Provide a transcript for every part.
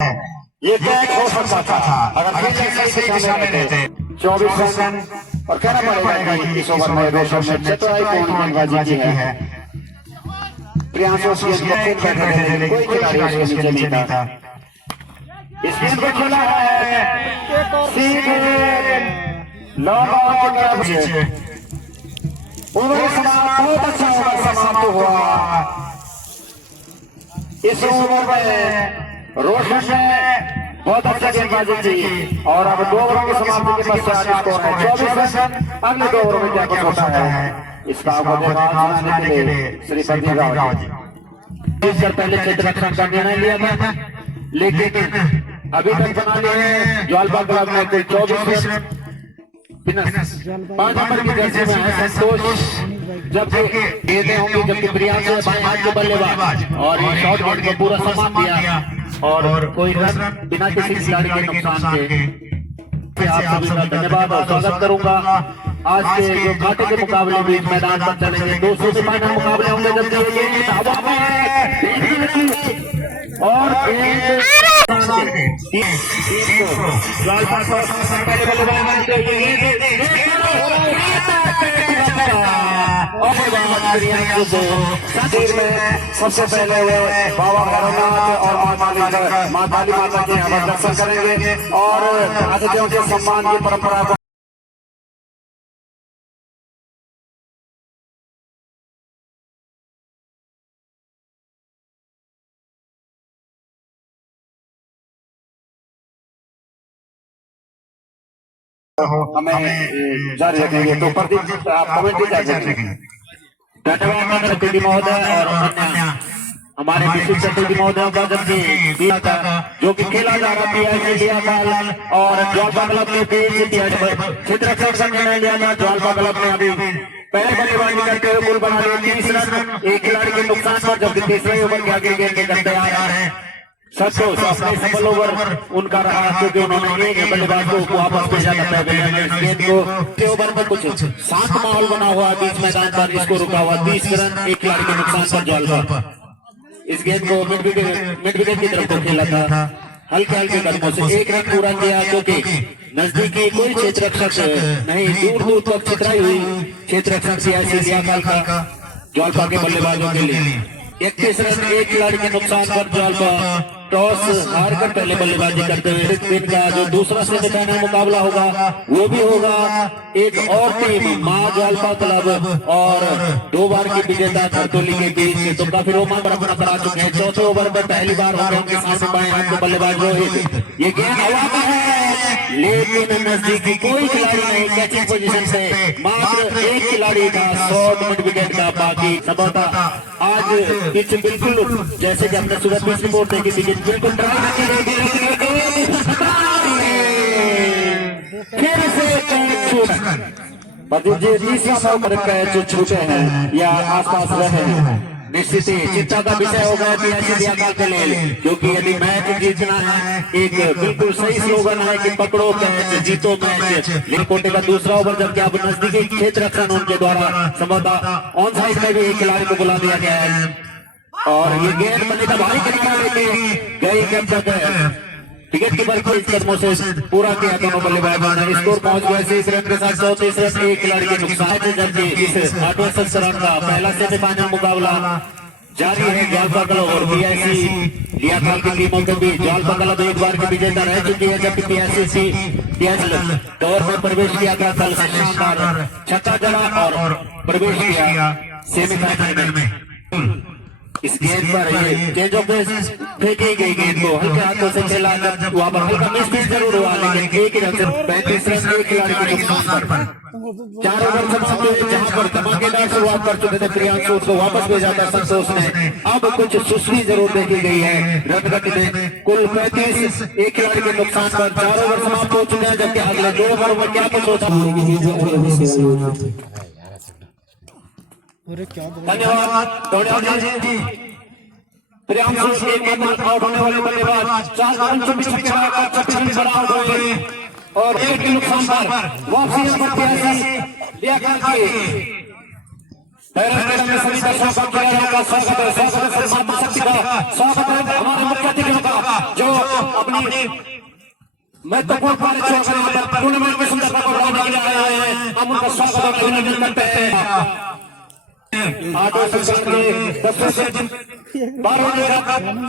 ये कैच हो सकता था अगर सही दिशा में रहते। 24 रन और कहना पड़ेगा कि इस ओवर में रोशन में चतुराई कौन गेंदबाजी की है। प्रियांशु कोई खिलाड़ी उसके नीचे नहीं था। इस गेंद को खेला है लॉन्ग ऑन की तरफ से। ओवर समाप्त, बहुत अच्छा ओवर समाप्त हुआ। इस ओवर में रोशन ने बहुत अच्छा गेंदबाजी की और अब 2 ओवरों की समाप्ति के पश्चात स्कोर है 24 रन। अगले 2 ओवरों में क्या कुछ होता है इसका सुनाने के लिए श्री प्रदीप राव जी पहले क्षेत्र रक्षण का निर्णय लिया था, लेकिन अभी तक बना लिए ज्वालपा क्लब में कोई 24 रन 5 नंबर की जर्सी में है संतोष, जबकि गेंदें होंगी जबकि प्रियांशु बाएं हाथ के बल्लेबाज और ये शॉट गेंद को पूरा समाप्त किया और कोई रन बिना किसी खिलाड़ी के नुकसान के। आप सभी का धन्यवाद और स्वागत करूंगा। आज के जो घाटे के मुकाबले भी मैदान पर चलेंगे 200 से फाइनल मुकाबले होंगे, जबकि ये हवा में और सबसे पहले वे बाबा भैरवनाथ और माँ काली माता के यहाँ दर्शन करेंगे और अतिथियों के सम्मान की परंपरा को हमें जारी रखेंगे। तो प्रदीप आप कमेंट्री जारी रखेंगे। धन्यवाद चतुर्थी महोदय और हमारे विशिष्ट चतुर्थी महोदय का जबकि जो कि खेला जा रहा PIC और ज्वालपा क्लब के बीच क्षेत्र रक्षण का निर्णय लिया गया। ज्वालपा क्लब ने अभी पहले बल्लेबाजी करते हुए गोल बना लिया 30 रन एक खिलाड़ी के नुकसान पर, जबकि तीसरे ओवर के आगे गेंद के तैयार है संतोष। अपने सफल ओवर उनका रहा क्योंकि उन्होंने एक बल्लेबाज को वापस भेजा था। गेंद को ओवर में कुछ शांत माहौल बना हुआ बीच मैदान पर, इसको रुका हुआ 30 रन एक खिलाड़ी के नुकसान पर ज्वालपा इस गेंद को मिड विकेट की तरफ को खेला था हल्के हल्के कदमों से। 1 रन पूरा किया क्योंकि नजदीकी कोई क्षेत्र रक्षक नहीं, दूर दूर तक छितराई हुई क्षेत्र रक्षक PIC का ज्वालपा के बल्लेबाजों के लिए 31 रन एक खिलाड़ी के नुकसान पर ज्वालपा टॉस हारकर पहले बल्लेबाजी करते हुए दिन का जो दूसरा सेमीफाइनल मुकाबला होगा वो भी होगा एक और टीम मां ज्वालपा क्लब और 2 बार की विजेता धरतोली के बीच। तो काफी रोमांच अपना करा चुके हैं। चौथे ओवर में पहली बार हो रहे होंगे सामने बाएं हाथ के बल्लेबाज रोहित। ये गेंद हवा में है लेकिन नजदीकी कोई खिलाड़ी नहीं, कैचिंग पोजीशन से मात्र एक खिलाड़ी था शॉट मिड विकेट का। बाकी संभवतः आज पिच बिल्कुल जैसे कि हमने सुबह पिच रिपोर्ट देखी थी बिल्कुल फिर से तीसरा मौका कैच छूटे हैं या आसपास रहे हैं। निश्चित ही चिंता का विषय होगा PIC के लिए, क्योंकि यदि मैच जीतना है एक बिल्कुल सही स्लोगन है कि पकड़ो कैच जीतो मैच। लेकिन कोटे का दूसरा ओवर जबकि अब नजदीकी क्षेत्र रक्षण उनके द्वारा संभवतः ऑन साइड में भी एक खिलाड़ी को बुला दिया गया है और ये गेंद बने का भारी किनारा लेके गई जब तक विकेट कीपर को इस कदमों से पूरा किया दोनों बल्लेबाजों ने। स्कोर पहुंच गया 30 रन के साथ 34 रन एक खिलाड़ी के नुकसान है, जबकि इस 8वें सत्र का पहला सेमीफाइनल मुकाबला जारी है। ज्वालपा क्लब और PIC लियाकत की टीमों के बीच। ज्वालपा क्लब एक बार की विजेता रह चुकी है, जबकि PIC दौर में प्रवेश किया था कल शानदार छक्का जड़ा और प्रवेश किया सेमीफाइनल में। इस गेंद पर गेंदों पे फेंकी गई गेंद को हल्के हाथों से खेला, जब वहां पर हल्का मिस जरूर हुआ लेकिन एक ही रन से 35 रन एक खिलाड़ी के नुकसान पर 4 ओवर समाप्त हुए, जहां पर धमाकेदार शुरुआत कर चुके थे प्रियांशु, उसको वापस भेजा था संतोष ने। अब कुछ सुस्ती जरूर देखी गई है रन गति में। कुल 35 एक खिलाड़ी के नुकसान पर 4 ओवर समाप्त हो चुके हैं, जबकि अगले 2 ओवर में क्या कुछ होता है। धन्यवाद प्रियांशु एक बार आउट होने वाले बल्लेबाज 4 रन 26 छक्के लगाकर 26 रन आउट हुए और एक के नुकसान पर वापसी PIC लियाकत की सभी दर्शकों का स्वागत है सम्मान शक्ति का स्वागत है हमारे मुख्य अतिथियों का जो अपनी महत्वपूर्ण टूर्नामेंट में सुंदरता को बढ़ाने के लिए आए हैं। हम उनका स्वागत और अभिनंदन करते हैं। 8 संस्करण के 10वें से 12वें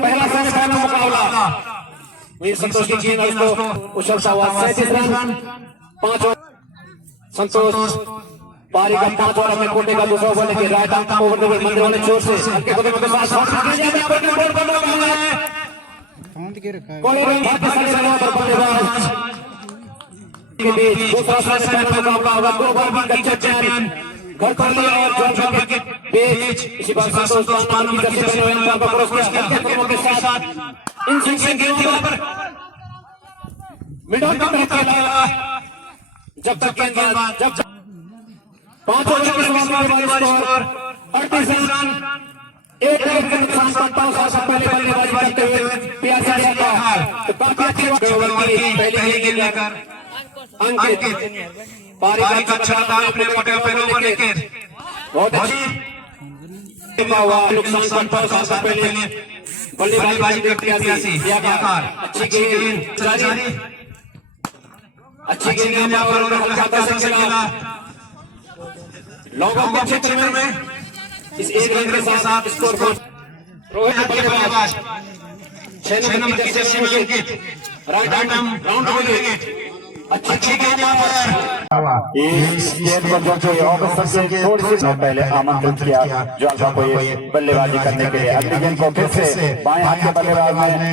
पहला सेमीफाइनल मुकाबला वीर संतोष की टीम इसको उछलता हुआ 37 रन 5 संतोष पारी का 5 ओवर में कोटे का दूसरा ओवर लेके राइट आर्म ओवर द मंदिर वाले छोर से हल्के कदम के साथ शॉट किया गया पर गोल बन रहा है। कोई रन भारतीय सेना पर बल्लेबाज के बीच दूसरा सेमीफाइनल मुकाबला होगा। 2 ओवर की कच्चे चैंपियन घर कर लिया और जॉर्ज के बीच इसी बार संतोष पान की जर्सी पहने हुए अंपायर का पुरस्कार हल्के कदमों के साथ इन सिंह के ऊपर मिडल का खेला जब तक गेंदबाज जब 5 ओवर के समाप्ति के बाद स्कोर 38 रन 1 विकेट के नुकसान पर 5 ओवर पहले बल्लेबाजी करते हुए पियासी का हार तो काफी अच्छी ओवर की पहली गेंद लेकर अंकित पारी का छक्का अपने कोटे पे ओवर विकेट बहुत अच्छी हुआ नुकसान पर 5 ओवर पहले बल्लेबाजी करते पियासी का हार अच्छी गेंद जारी अच्छी गेंद और हल्का से खेला लोगों के क्षेत्र में इस एक रन के साथ स्कोर को रोहित बल्लेबाज 6 नंबर की जर्सी में अंकित राइट आर्म राउंड विकेट अच्छी गेंद इस गेंद पर जो ऑफिसर से थोड़ी सी पहले आमंत्रित किया ज्वाला को ये बल्लेबाजी करने के लिए अगली गेंद को फिर से बाएं हाथ के बल्लेबाज ने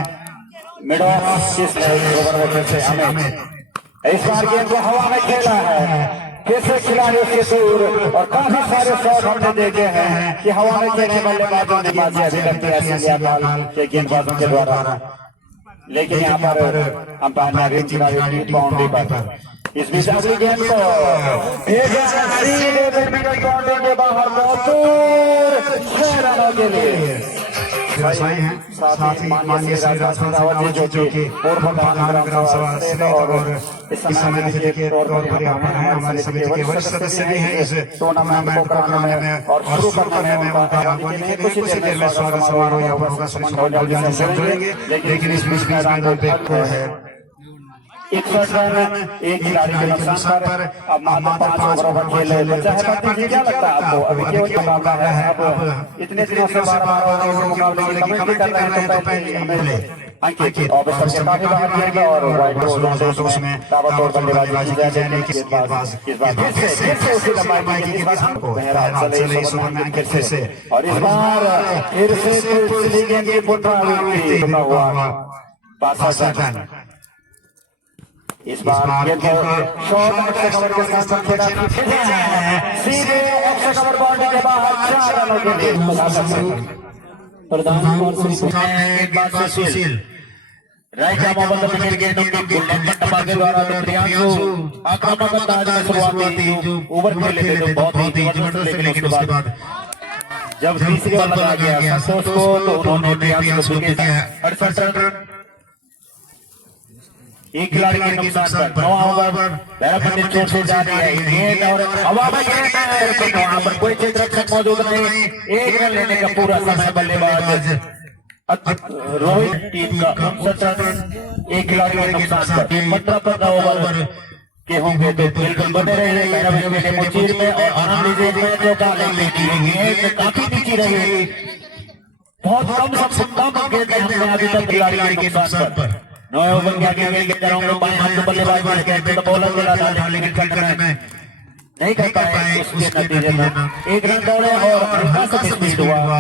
मिड ऑफ किस ओवर में फिर से हमें इस बार गेंद को हवा में खेला है फिर से खिलाड़ियों के दूर और काफी सारे शॉट हमने देखे हैं कि हवा में खेलने बल्लेबाजों ने बाजी अभी तक के गेंदबाजों के द्वारा लेकिन यहाँ पर अंपायर ने अभी खिलाड़ियों की बाउंड्री पर इस बीच अगली गेंद को भेजा बाउंड्री के बाहर बहुत दूर 6 रनों के लिए व्यवसायी हैं साथ ही माननीय श्री रावत जी जो कि पूर्व ग्राम सभा से और इस समय के तौर पर यहाँ पर हैं हमारे समिति के वरिष्ठ सदस्य भी हैं इस टूर्नामेंट को कराने में और शुरू करने में कुछ ही देर में स्वागत समारोह यहाँ पर होगा से जुड़ेंगे लेकिन इस बीच मैदान पे है 61 रन एक खिलाड़ी के नुकसान पर अब मात्र 5 ओवर खेले क्या लगता है आपको अभी केवल मुकाबला है अब इतने दिनों से बार-बार मुकाबले की कमेंट कर रहे हैं तो पहले हमें अंकित ऑफिसर के काफी बाहर किया गया और राइट रोज उसमें ताबड़तोड़ बल्लेबाजी की जाने की इस बार फिर से उसी लंबाई की बात हमको चले सुबह में अंकित फिर से और इस बार फिर से गेंद की बुलबुला हुआ 62 रन इस बार गेंद को शॉट अक्षय कवर के साथ खेला सीधे अक्षय कवर बाउंड्री के बाहर 4 रनों के लिए प्रधान और Sushil right arm over the wicket गेंद की बुलेट टप्पा के द्वारा प्रियांशु आक्रामक अंदाज में शुरुआती ओवर खेले थे तो बहुत ही जबरदस्त लेकिन उसके बाद जब तीसरी बॉल लगा गया संतोष को तो उन्होंने प्रियांशु को दिया 68 रन एक खिलाड़ी के नुकसान पर 9 ओवर पहला पंडित चोट से जा रही है गेंद और हवा में गेंद वहां पर कोई क्षेत्ररक्षक मौजूद नहीं एक रन लेने का पूरा समय बल्लेबाज रोहित टीम का 59 रन एक खिलाड़ी के नुकसान पर 15 ओवर के होंगे तो बिल्कुल बने रहे मुचीर में और आनंद में जो गेंद काफी नीची रही बहुत कम गेंद हमने अभी तक खिलाड़ी के नुकसान पर 9 ओवर के आगे बाएं हाथ बल्लेबाज बॉलर के डाल लेकिन करने में नहीं कर पाए उसके नतीजे में एक रन दौड़े और स्पीड हुआ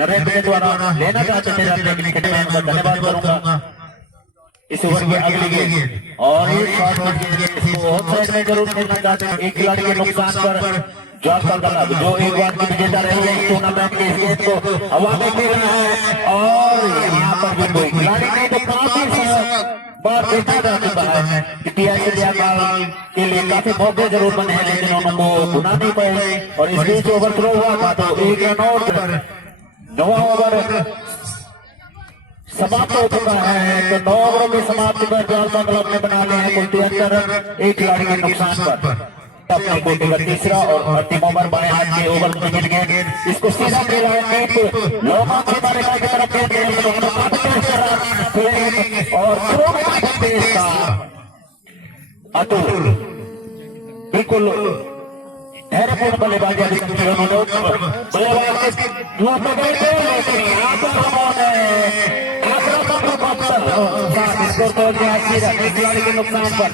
नरेंद्र के द्वारा लेना चाहते थे लेकिन धन्यवाद करूंगा इस ओवर की अगली गेंद और एक शॉट में जरूर खेलना चाहते हैं एक खिलाड़ी के नुकसान पर जो एक बार की विजेता रही है टूर्नामेंट के गेंद को हवा में खेलना है और यहाँ पर भी कोई खिलाड़ी नहीं तो काफी बार देखा जा चुका है कि पियासी के लिए काफी मौके जरूर बने हैं लेकिन उनको गुना नहीं पाए और इस बीच ओवर थ्रो हुआ था तो एक रन आउट पर 9 ओवर समाप्त हो चुका है तो 9 ओवरों की समाप्ति पर क्लब ने बना लिए हैं कुल 73 रन एक खिलाड़ी के नुकसान पर अपने कोटे का तीसरा और टीम ओवर बाएं हाथ के ओवर विकेट गेंद इसको सीधा खेला है लोगों के बारे में की तरफ और अतुल बिल्कुल धैर्यपूर्ण बल्लेबाजी के नुकसान पर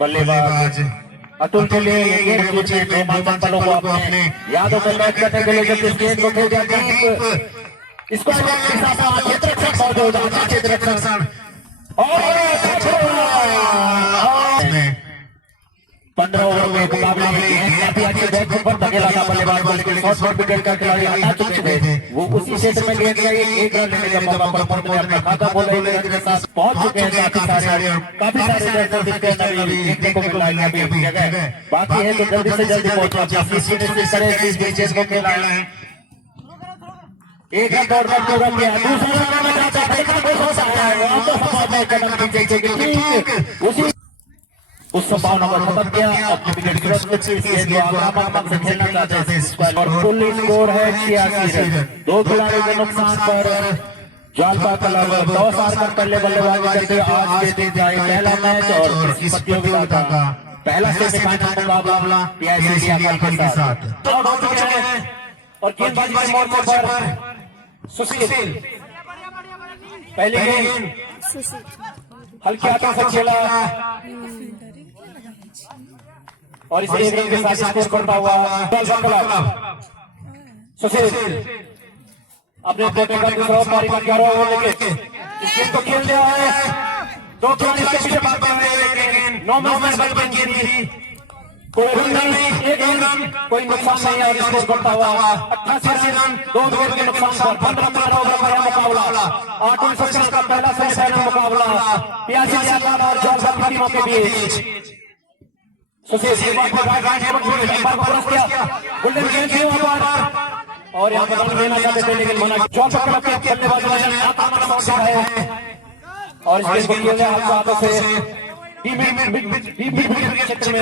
बल्लेबाज अतुल के लिए पलों को अपने यादों में बैठ करने के लिए जब इस गेंद को खेल जाते हैं इसको और 15 ओवर में मुकाबले में काफी अच्छे बैट पर धकेला था बल्लेबाज को, लेकिन शॉर्ट विकेट का खिलाड़ी हटा चुके थे। वो उसी क्षेत्र में गेंद गई, एक रन लेने का मौका पर अपना खाता बोल रहे के साथ पहुंच चुके हैं। काफी सारे दर्शक दिखते हैं देखने को मिला है अभी जगह बाकी है, तो जल्दी से जल्दी पहुंचना को खेला है। एक रन दौड़ कर रन किया, दूसरा रन उसी उस संभावना को खत्म किया। अपने विकेट गिरफ्त से आक्रामक से खेलना चाहते थे और कुल स्कोर है 86 रन। दो खिलाड़ियों के नुकसान पर जालपा क्लब टॉस हारकर पहले बल्लेबाजी करते आज खेलते जाए पहला मैच और इस प्रतियोगिता का पहला सेमीफाइनल मुकाबला पीआईसी के साथ और गेंदबाजी के मोर्चे पर सुशील पहले गेंद हल्के हाथों से खेला और इसे एक रन के साथ स्कोर करता हुआ सुशील अपने कोटे का दूसरा पारी का 11 ओवर लेके इस गेंद को खेल दिया है। दो खिलाड़ी इसके पीछे भाग रहे हैं, लेकिन 9 मैच बच गई गेंद की कोई रन नहीं, एक रन कोई नुकसान नहीं है और स्कोर करता हुआ 88 रन 2 विकेट के नुकसान पर 15 ओवर का मुकाबला 8 सेशन का पहला सेमीफाइनल मुकाबला पीआईसी और जालपा की टीमों के बीच। सुशील गोल्डन गेंद थी वहां पर और यहाँ पर रन लेना चाहते थे, लेकिन मना जालपा क्लब के बल्लेबाज है और इस गेंद को किया गया हाथों से क्षेत्र में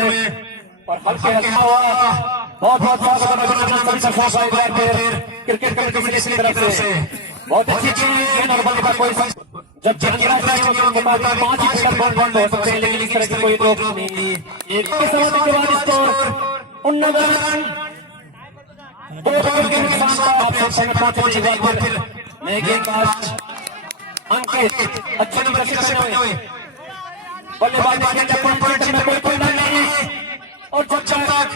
और हल्के बहुत क्रिकेट कमेटी की तरफ से बहुत अच्छी गेंद और बल्लेबाज कोई जब के बाद 5 विकेट बंद हो सकते हैं, लेकिन इस तरह की कोई रोक नहीं। एक के बाद स्कोर 19 रन 2 विकेट के नुकसान पर फिर नए गेंदबाज अंकित अच्छे नंबर से करने हुए बल्लेबाज में कोई नहीं और जब तक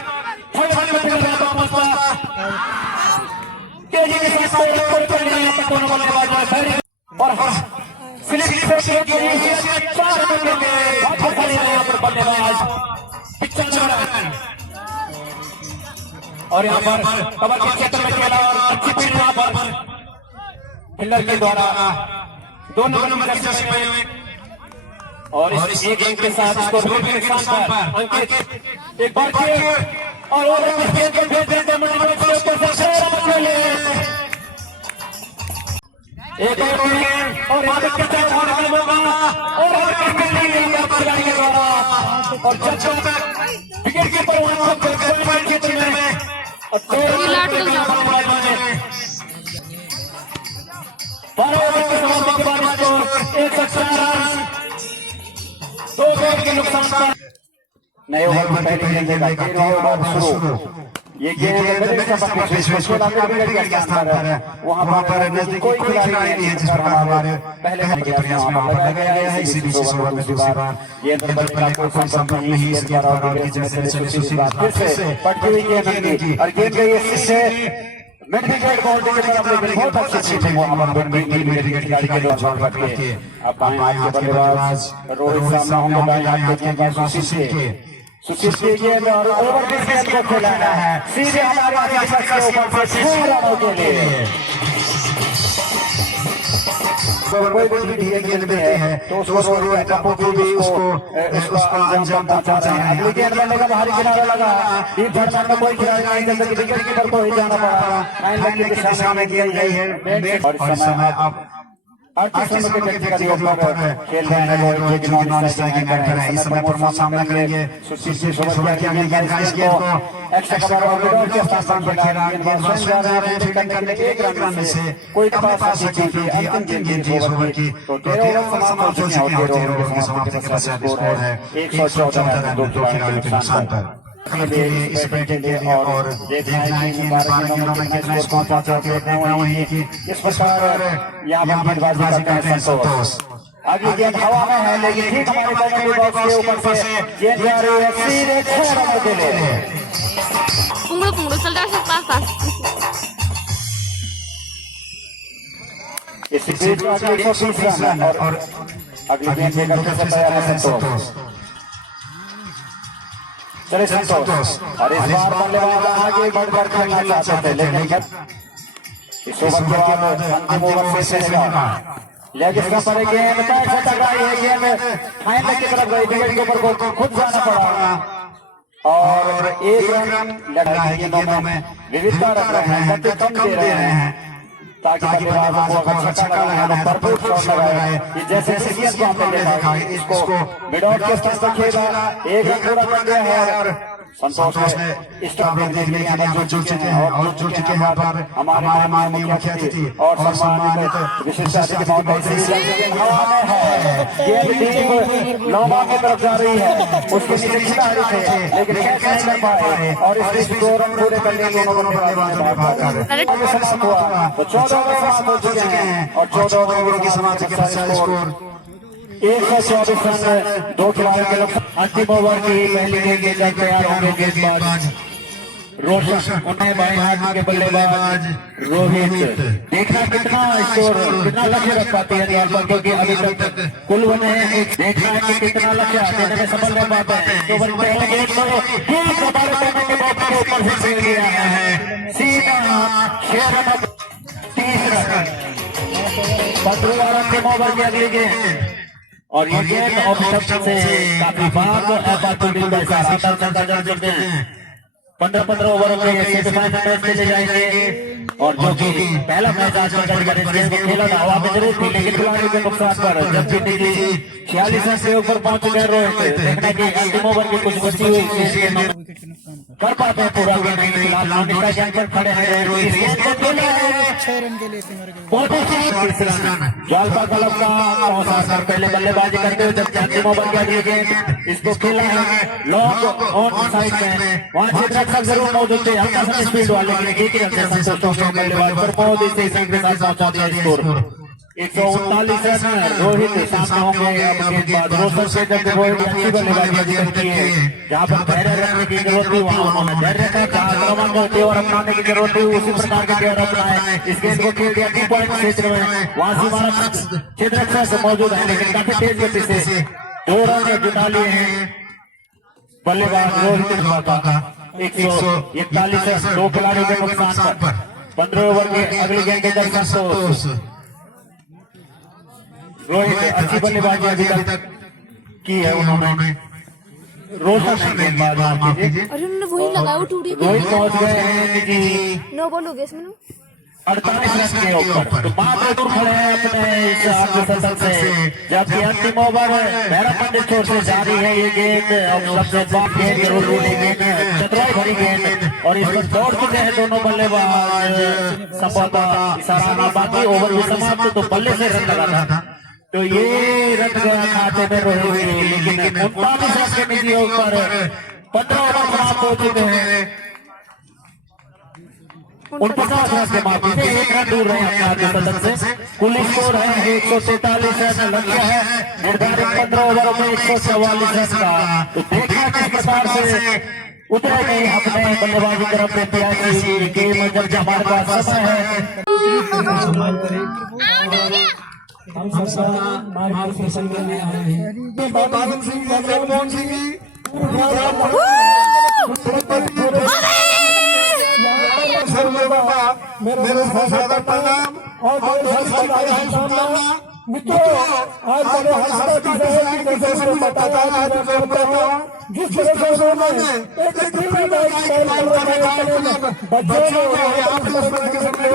तेजी के साथ दोनों बल्लेबाज और बल्लेबाज 95 रन और यहाँ पर कवर के क्षेत्र में खेला और अच्छी फील्ड यहाँ पर फील्डर के द्वारा दोनों नंबर और इस एक गेंद के साथ स्कोर के स्थान पर अंकित एक बार फिर और एक और विकेट कीपर नए ओवर में पहले गेंद शुरू ये गेंद वहां पर नजदीक कोई खिलाड़ी नहीं है जिस पर हमारे पहले लगाया गया है। इसी बीच इस ओवर में दूसरी बार गेंद पर नहीं इस बार फिर से पटती हुई गेंद और गेंद गई इससे मिड विकेट बाउंड्री की तरफ बहुत अच्छी थी वहां पर मिड विकेट खिलाड़ी के द्वारा करके अब बाएं हाथ के बल्लेबाज रोहित सामने होंगे, दाएं हाथ के गेंदबाज सुशील की गेंद और ओवर की गेंद को खेलाना है सीधे हमारे आगे के ऊपर से 6 रनों के लिए। कोई भी गेंद में है तो उसको भी उसको अंजाम पहुंचा रहे हैं। अगली गेंद बनने का बाहरी किनारा लगा, डीप धरना में कोई खिलाड़ी नहीं, जैसे विकेट कीपर को ही जाना पड़ा। लाइन के सामने गेंद गई है और इस समय अब 38 नंबर के जर्सी का ऊपर खेल रहे हैं जो कि नॉन स्ट्राइकिंग कर रहे हैं। इस समय प्रमोद सामना करेंगे सुशील शोभा की अगली गेंद इस गेंद को एक्स्ट्रा कवर और मिडल के स्थान पर खेला गेंद स्वयं जा रहे हैं फील्डिंग करने के लिए 1 रन में से कोई पास सके क्योंकि अंतिम गेंद थी इस ओवर की। तो 13 ओवर समाप्त हो चुके हैं और 13 ओवर की समाप्ति के पश्चात स्कोर है 114 रन 2 खिलाड़ियों के नुकसान पर। इस बैटिंग के लिए और देखना है कि इन 12 गेंदों में कितना स्कोर पहुंचा है। वहीं इस प्रकार यहाँ पर गेंदबाजी करते हैं संतोष। अगली गेंद हवा में है लेकिन ठीक हमारे बाउंड्री बॉक्स के ऊपर से गेंद जा रही है सीधे 6 रनों के लिए। Punggul soldados papas. इस बीच अगली 120 रन और अगली गेंद लेकर के तैयार है संतोष। चले संतोष और इस बार बल्लेबाज आगे बढ़कर खेलना चाहते थे लेकिन इस ओवर के बाद अंतिम ओवर से चलेगा। लेग स्टंप पर गेंद पैर से टकराई है। गेंद फाइनल की तरफ गई विकेट के ऊपर को खुद जाना पड़ा और 1 रन लगाए गेंदों में विविधता रख रहे हैं गति कम दे रहे हैं ताकि बल्लेबाजों को अगर छक्का लगाना है तो भरपूर शॉट लगाए। ये जैसे सीएस को हमने देखा है इसको मिडऑफ के स्थान पर खेला 1 रन पूरा कर दिया है और संतोष ने स्टंप देखने के लिए हमें जुड़ चुके हैं और जुड़ चुके हैं यहाँ पर हमारे माननीय मुख्य अतिथि और सम्मानित विशिष्ट अतिथि महोदय हवा में है। गेंद डीप लंबा की तरफ जा रही है उसके नीचे खिलाड़ी थे लेकिन कैच नहीं कर पाए और इस बीच 2 रन पूरे करने दोनों बल्लेबाजों ने भाग कर समाप्त हुआ। तो 14 ओवर समाप्त हो चुके हैं और 14 ओवरों की समाप्ति के पश्चात स्कोर 124 रन 2 खिलाड़ियों के लक्ष्य। अंतिम ओवर की पहली गेंद जब तैयार होंगे गेंदबाज रोशन उन्हें बाएं हाथ के बल्लेबाज रोहित। देखना कितना स्कोर कितना लक्ष्य रख पाते हैं दीवार पर क्योंकि अभी तक कुल बने हैं। देखना है कि कितना लक्ष्य देने में सफल रह पाते हैं। ओवर पहले गेंद को ठीक कबाड़ करने के बाद के ऊपर से खेल दिया है सीधा 6 रन 30 रन 15 रन के ओवर की अगली गेंद और ये गेंद ऑब्जेक्शन से काफी बार अपॉर्चुनिटी का इशारा कर सकते हैं। 15 ओवरों के सेमीफाइनल मैच खेले जाएंगे और जो कि पहला मैच आज का खेला था हवा में जरूर थी लेकिन खिलाड़ियों के नुकसान पर जबकि 46 रन के ऊपर पहुंच गए रोहित। देखना कि अंतिम ओवर की कुछ बची हुई कर पाते हैं पूरा गेंद नहीं फिलहाल नामिका गेंद पर खड़े हैं रोहित। 6 रन के लिए जालपा क्लब का चौथा सर पहले बल्लेबाजी करते हुए जब अंतिम ओवर की अगली गेंद इसको खेला है लॉन्ग ऑन साइड में वहां से रक्षक जरूर मौजूद थे हल्का सा स्पीड वाले एक रन से संतोष बल्लेबाज पर बहुत ही सही के साथ पहुंचा दिया स्कोर 139 रन। रोहित सामने होंगे अब गेंदबाज रोशन से जब रोहित अच्छी बल्लेबाजी करती है जहां पर धैर्य रखने की जरूरत थी वहां उन्होंने धैर्य रखा आक्रमण को तेवर अपनाने की जरूरत थी उसी प्रकार का तेवर अपना है। इस गेंद को खेल दिया 2 पॉइंट क्षेत्र में वहां सीमा क्षेत्र रक्षक मौजूद है लेकिन काफी तेज गति से 2 रन जुटा लिए हैं बल्लेबाज रोहित का 141 रन 2 खिलाड़ियों के नुकसान पर। 15 ओवर की अगली गेंद के दर्शक संतोष रोहित अच्छी बल्लेबाजी अभी तक की है उन्होंने। रोशन गेंदबाज अरे उन्होंने वही लगाया वो टूटी रोहित पहुंच गए हैं जी 9 बॉल हो गए इसमें 48 रन के ऊपर। तो बात दूर खड़े हैं अपने इस सदन से जबकि अंतिम ओवर मेरा पंडित छोर से जारी है ये गेंद सबसे बात गेंद जरूर गेंद चतुराई भरी गेंद और इस पर दौड़ चुके हैं दोनों बल्लेबाज। संभवतः इशारा बाकी ओवर भी समाप्त तो बल्ले से रन लगा था तो ये रन गया खाते में रोहित लेकिन 39 रन के निजी ओवर 15 ओवर समाप्त हो चुके हैं 49 रन के मार्जिन से 1 रन दूर रहे हैं अपने सदन से। कुल स्कोर है 143 रन लक्ष्य है निर्धारित 15 ओवरों में 144 रन का। तो देखना किस प्रकार से उतरेगी अपने बल्लेबाजी तरफ प्रत्याशी गेम जब हमारे पास समय है। हम सबका मार्गदर्शन करने आए हैं बादल सिंह जगमोहन सिंह मेरे साथ प्रणाम और शुभकामना मित्रों आज बड़े हर्षद की है कि जैसे मैं बताया आज करता हूँ जिस तरह से उन्होंने एक दिल्ली में एक खेल बच्चों ने आप लोग के सामने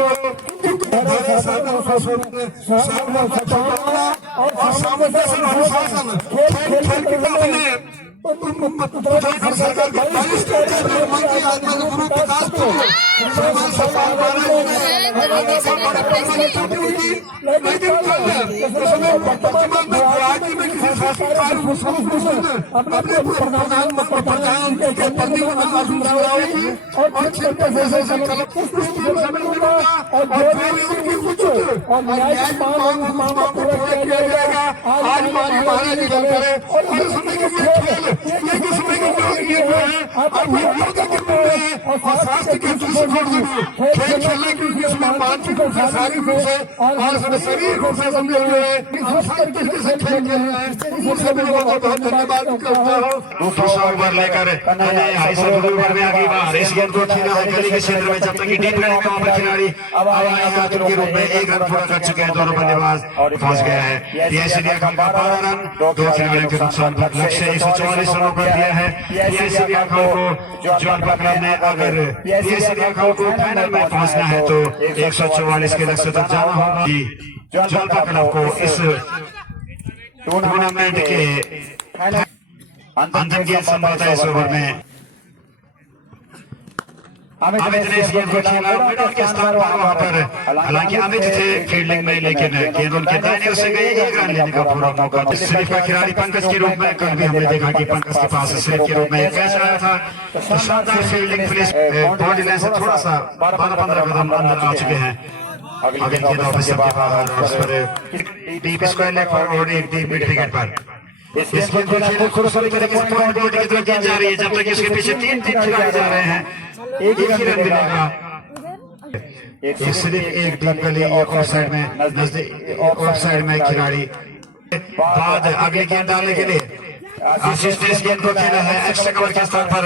और सामने शासन खेल सरकार और न्याय मांग पूरा किया जाएगा। आज हमारी महाराज जी करें और इस समय के खेल और शास्त्र के खेल खेलने की उसमें मानसिक और शारीरिक रूप से और शरीर रूप से समझे हुए इस तरीके से खेल रहे हैं। उन सभी लोगों को बहुत धन्यवाद करता हूँ। दूसरा ओवर लेकर हाई सर्कुलर ओवर में आगे बाहर इस गेंद को खेला है गली के क्षेत्र में जब तक कि डीप लाइन में वहां खिलाड़ी अब आया के रूप में एक रन पूरा कर चुके हैं। दोनों बल्लेबाज फंस गया है। पीएससी का 12 रन दो खिलाड़ियों के नुकसान पर लक्ष्य 144 रनों पर दिया है। पीएससी को जॉन पकड़ा ने अगर पीएससी को फाइनल में पहुंचना है तो 144 के लक्ष्य तक जाना होगा। जॉन पकड़ा को इस टूर्नामेंट के अंतिम गेंद संभवतः इस ओवर में अमित ने इस गेंद को खेला मिडल के स्थान पर वहां पर। हालांकि अमित थे फील्डिंग में लेकिन गेंद उनके दाहिने ओर से गई। एक रन लेने का पूरा मौका स्लिप का खिलाड़ी पंकज के रूप में कल भी हमने देखा कि पंकज के पास स्लिप के रूप में एक कैच आया था। तो शानदार फील्डिंग फिनिश बॉडी लाइन से थोड़ा सा 12-15 कदम अंदर आ चुके हैं। अगली गेंद ऑफिसर के बाहर और उस पर डीप स्क्वायर लेग पर और एक डीप मिड विकेट पर इस गेंद को खेल खूबसूरत तरीके से पॉइंट बोर्ड की तरफ गेंद जा रही है। जब तक इसके पीछे तीन खिलाड़ी जा रहे हैं एक ही रन मिलेगा। एक सिर्फ एक डीप गली ऑफ साइड में नजदीक ऑफ साइड में खिलाड़ी बाद अगली गेंद डालने के लिए आशीष ने इस गेंद को खेला है एक्स्ट्रा कवर के स्थान पर।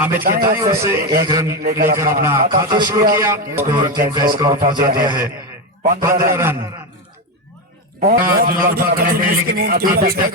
अमित के दाईं ओर से एक रन लेकर अपना खाता शुरू किया। स्कोर टीम का स्कोर पहुंचा दिया है 15 रन। लेकिन अभी तक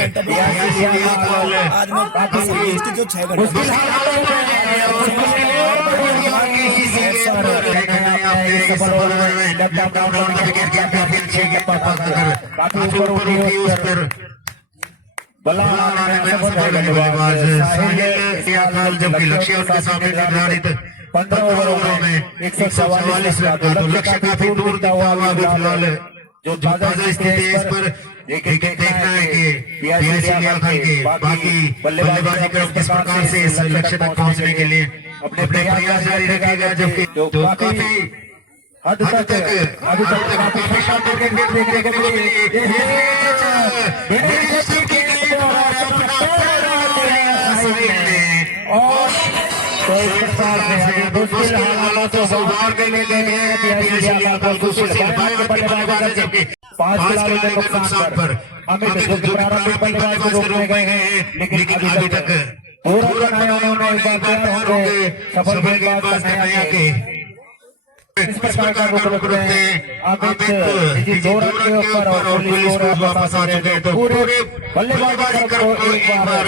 जबकि लक्ष्य उनके सामने निर्धारित 15 ओवरों में 144 रन का तो लक्ष्य काफी दूर दिखा हुआ अभी फिलहाल जो ताजा स्थिति है इस पर देखना है कि पीएससी खाल के बाकी बल्लेबाजी क्रम किस प्रकार से इस लक्ष्य तक पहुंचने के लिए अपने प्रयास जारी रखेगा। जबकि तो काफी हद तक अभी तक काफी शानदार क्रिकेट देखने को मिली और तो इस प्रकार से मुश्किल हालातों से उभार के लिए जबकि 5 खिलाड़ियों के नुकसान पर अमित जो कि प्रारंभिक बल्लेबाज के रूप में गए हैं लेकिन अभी तक पूरा होंगे सफल गेंदबाज कन्हैया के इस प्रकार का रुक रहे अमित जी 2 रन के ऊपर और पुलिस को वापस आ चुके हैं। तो पूरे बल्लेबाजी को एक बार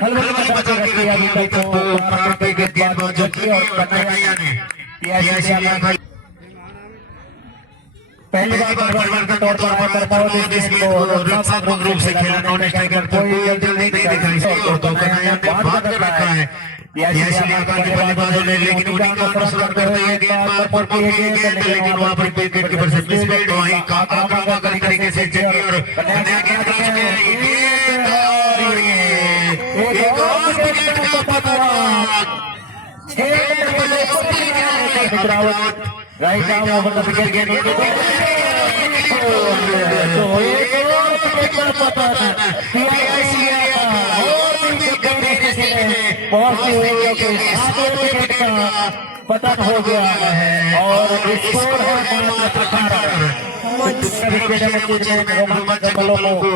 खलबली मचा के रखी अभी तक तो प्रारंभिक गेंदबाज जो की और कन्हैया ने पीएससी पहली बार बॉलर के तौर पर आया करता हूँ को रक्षात्मक रूप से खेला नॉन स्ट्राइकर कोई नहीं देखा इसको और तो कन्हैया ने बात कर रखा है पीएससी के बल्लेबाजों ने लेकिन उन्हीं का अनुसरण करते हुए गेंद पर गेंद लेकिन वहां पर विकेट कीपर से मिसफील्ड वहीं काका कई तरीके से चेक और कन्हैया गेंद कर चुके हैं और ये एक और विकेट का पतरा 6 right arm over the wicket गेंद तो एक और विकेट का पतरा पीएससी पहुंचती हुई के 7 विकेट का पतन हो गया है और स्कोर है 15 को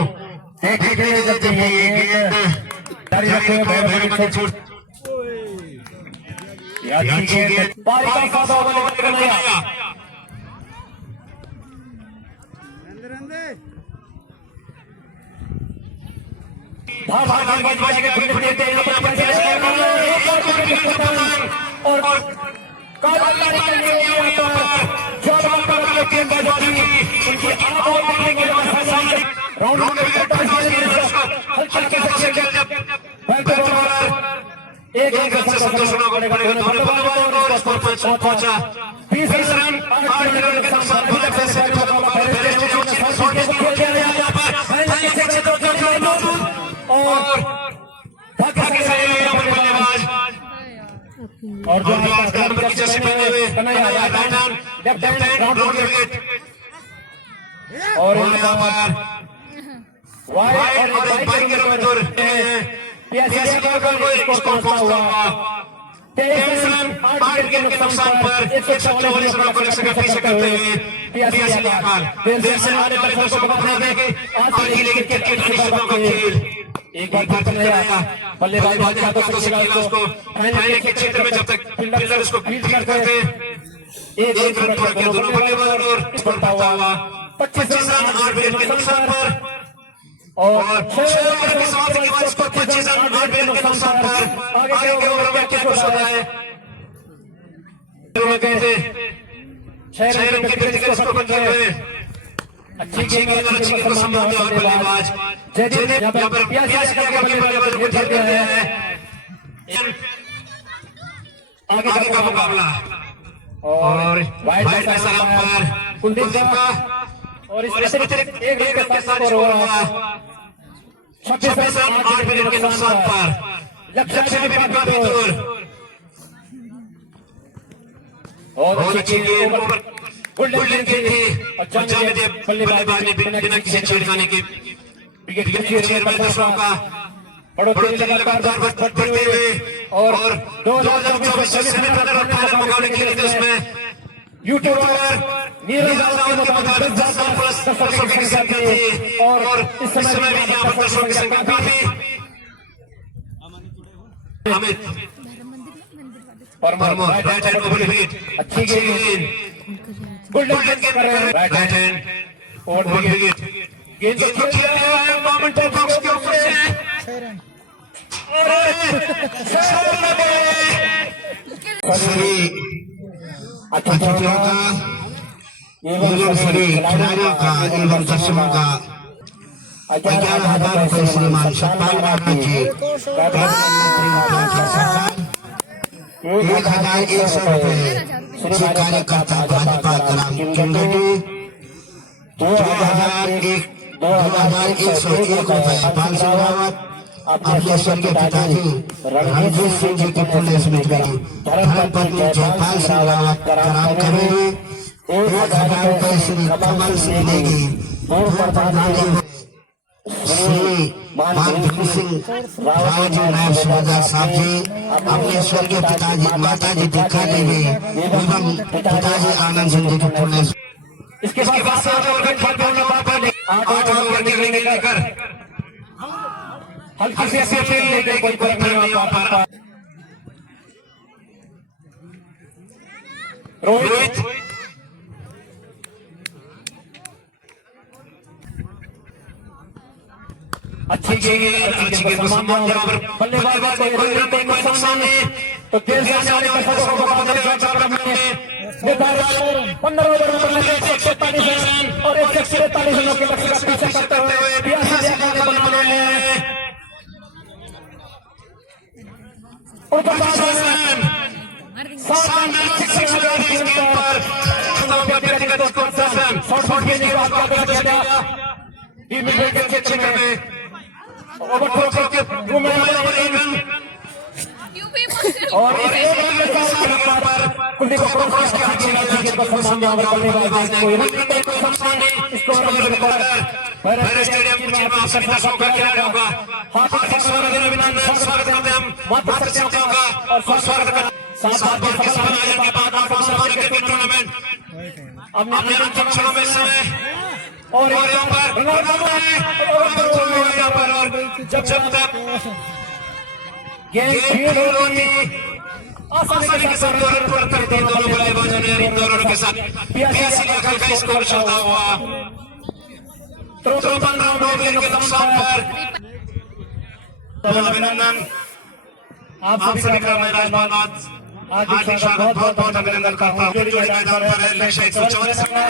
देखने के लिए जब ये जारी रखे पारी का 7 ओवर निकल गया। गेंदबाजी के फील्ड देते हैं और कारोबारी करने के लिए जवाब पर गेंदबाजी उनकी आवाज देखेंगे राउंड में हल्के से एक रन से संतोष पहुंचा 20 रन 8 रन के साथ और जो नंबर की जर्सी पहने हुए और यहाँ पर वाइड और एक बाइक के दूर पियासी को स्कोर पहुंचा हुआ 23 रन 8 विकेट के नुकसान पर 144 रनों को लक्ष्य करते हुए पियासी देर से आने वाले दर्शकों को बता दें कि आज के लिए क्रिकेट का खेल एक बार फिर नया बल्लेबाज हाथों से खेला उसको फाइनल के क्षेत्र में जब तक फील्डर उसको फील्ड करते एक रन पर दोनों बल्लेबाज और पड़ता हुआ 25 रन 8 विकेट के नुकसान पर और 6 ओवर के समाप्ति के बाद स्कोर 25 रन 8 विकेट के नुकसान पर आगे के ओवर में क्या कुछ होता है में कहते 6 रन के क्रिकेट के स्कोर करते हुए अच्छी गेंद और अच्छी गेंद को संभालते हुए बल्लेबाज जयदीप यहां पर पियासी के बल्लेबाज को खेल दिया है आगे का मुकाबला और वाइड का सलाम पर कुलदीप का और इस अतिरिक्त एक रन के साथ स्कोर हुआ 26 रन 8 विकेट के नुकसान पर लक्ष्य से भी काफी दूर और अच्छी गेंद गोल्डन के थी और जामिद बल्लेबाज ने बिना किसी छेड़खानी के विकेट के में दर्शकों का बढ़ोतरी लगातार बढ़ते हुए और 2024 से बेहतर और फाइनल मुकाबले खेले थे उसमें यूट्यूबर नीरज के मुताबिक 10,000 प्लस दर्शकों की संख्या थी और इस समय भी यहाँ पर दर्शकों की संख्या काफी Amit Parmar right hand over wicket अच्छी गेंद गोल्डन के राइट हैंड ओवर विकेट गेंद को खेल रहा है मोमेंटम बॉक्स के ऊपर से सभी अच्छा खिलाड़ियों का एवं सभी खिलाड़ियों का एवं दर्शकों का 11,000 रुपये श्रीमान सतपाल बाबू जी प्रधानमंत्री 1,100 रुपये श्री कार्यकर्ता भाजपा ग्राम चुंगटी 2,101 रुपये पाल सिंह रावत अपने स्वर्गीय पिताजी रणजीत सिंह जी की पुण्य स्मृति में धर्मपत्नी जयपाल सिंह रावत ग्राम करेंगे 1,000 रुपये श्री कमल सिंह देगी पूर्व प्रधानमंत्री श्री मानवीर सिंह रावत जी नायब सूबेदार साहब जी अपने स्वर्गीय पिताजी माताजी दीक्षा देवी एवं पिताजी आनंद सिंह जी की पुण्य इसके बाद 7 ओवर का खेल दोनों पर 8 ओवर निकलेंगे लेकर हल्की से फील्ड लेकर कोई फर्क नहीं वहां पर रोहित अच्छी गेंद को सम्मान दिया और बल्लेबाज को कोई नुकसान नहीं तो देर से आने वाले दर्शकों को बता दें निर्धारित 15 ओवर में 143 रन और 143 रनों के लक्ष्य का पीछा करते हुए पियासी ने बना लिए हैं 50 रन 7 रन 6 पर व्यक्तिगत स्कोर 10 रन शॉर्ट गेंद की बात कर दिया टीम के क्षेत्र में ओवर के रूम में और इस एक रन के साथ कुलदीप को क्रॉस किया गेंद को सम्मान दिया और बल्लेबाज को रन के सम्मान ने स्कोर पर स्टेडियम में आप सभी दर्शकों का क्या होगा हार्दिक स्वागत अभिनंदन स्वागत करते हैं हम माता सत्यों का और स्वागत करते हैं साथ के सम्मान के बाद आपको सम्मान के टूर्नामेंट अपने अंतिम में समय और यहाँ पर जब तक गेंद फील्ड होगी आसानी के साथ रन करते हैं दोनों बल्लेबाजों ने इन दोनों के साथ पियासी का स्कोर चलता हुआ 53 रन के नुकसान पर अभिनंदन आप सभी का मैं राजपाल हार्दिक स्वागत बहुत अभिनंदन करता हूँ। जो मैदान पर है लक्ष्य 144 रन का,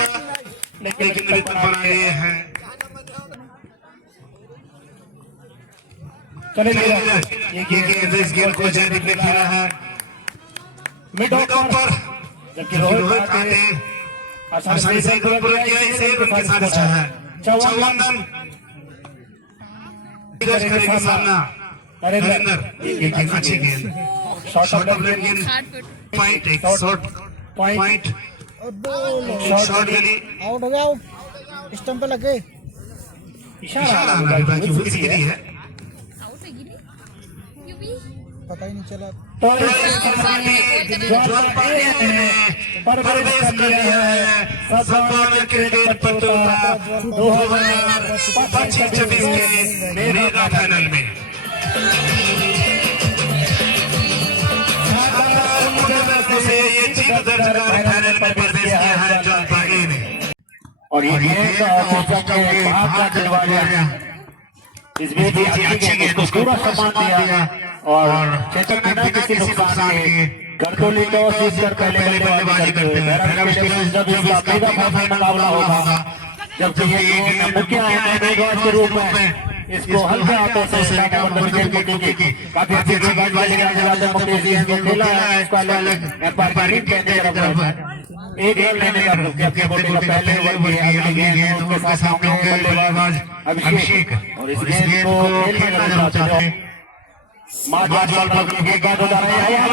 लेकिन रितु बनाए हैं। चले ये गेंद इस गेंद को जयदीप ने खेला है मिड ऑफ पर, जबकि रोहित ने आसानी से गोल पूरा किया। इसे उनके साथ अच्छा है 54 रन करेगा सामना नरेंद्र। एक अच्छी गेंद शॉट ऑफ गेंद पॉइंट एक शॉट पॉइंट शॉट यानी आउट हो गया, स्टंप पे लगे इशारा आना कि वो गिरी है। पता ही नहीं चला। प्रवेश कर लिया है सद्भावना क्रिकेट प्रतियोगिता 2025 के मेगा फाइनल में। से ये जीत दर्ज कर फाइनल में प्रवेश किया है जलपाई ने। और ये भाग का दिलवाया इसमें भी अच्छी गेंद को पूरा सम्मान दिया और चेतन बिना किसी नुकसान के गर्दोली को सीज कर पहले बल्लेबाजी करते हैं। जब इसका मेगा फाइनल मुकाबला होगा, जबकि ये मुख्य गेंदबाज के रूप में इसको हल्के हाथों से काफी अच्छी गेंदबाजी मुकेश जी ने खेला है। इसको अलग एम्पायरिंग कहने की तरफ है एक गेंद लेने का जबकि बोटिंग का पहले अगली गेंद उनके सामने बल्लेबाज अभिषेक और इस गेंद को खेलना जरूर चाहते हैं। मार्च बॉल पर गेंद उड़ा रहे हैं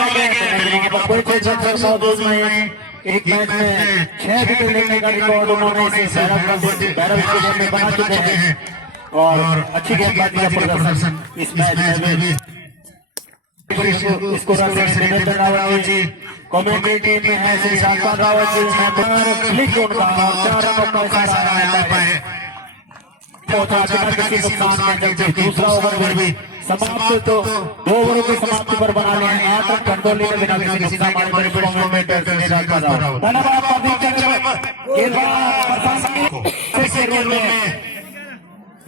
पर कोई टेंशन मौजूद नहीं है। एक मैच में 6 विकेट लेने का रिकॉर्ड उन्होंने इसे भैरव स्टेडियम में बना चुके हैं और अच्छी गेंदबाजी का प्रदर्शन इस मैच में भी। इसको रावत जी कमेंट्री टीम में है शांता रावत जी क्लिक उनका 4 रनों का इशारा है पहुंचा बिना किसी नुकसान के। जबकि दूसरा ओवर भी समाप्त तो 2 ओवरों की समाप्ति पर बना लिया है। यहाँ तक कंट्रोल में बिना किसी नुकसान के धन्यवाद।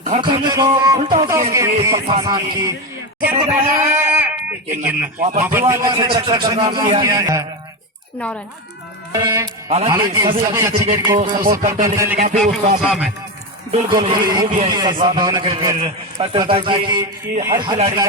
घर को उल्टा प्रशासन की लेकिन वहाँ पर नौ रन। हालांकि सभी अच्छी गेंद को सपोर्ट करते हैं, लेकिन काफी उत्साह में बिल्कुल ये भी है संभावना क्रिकेट प्रतियोगिता की हर खिलाड़ी का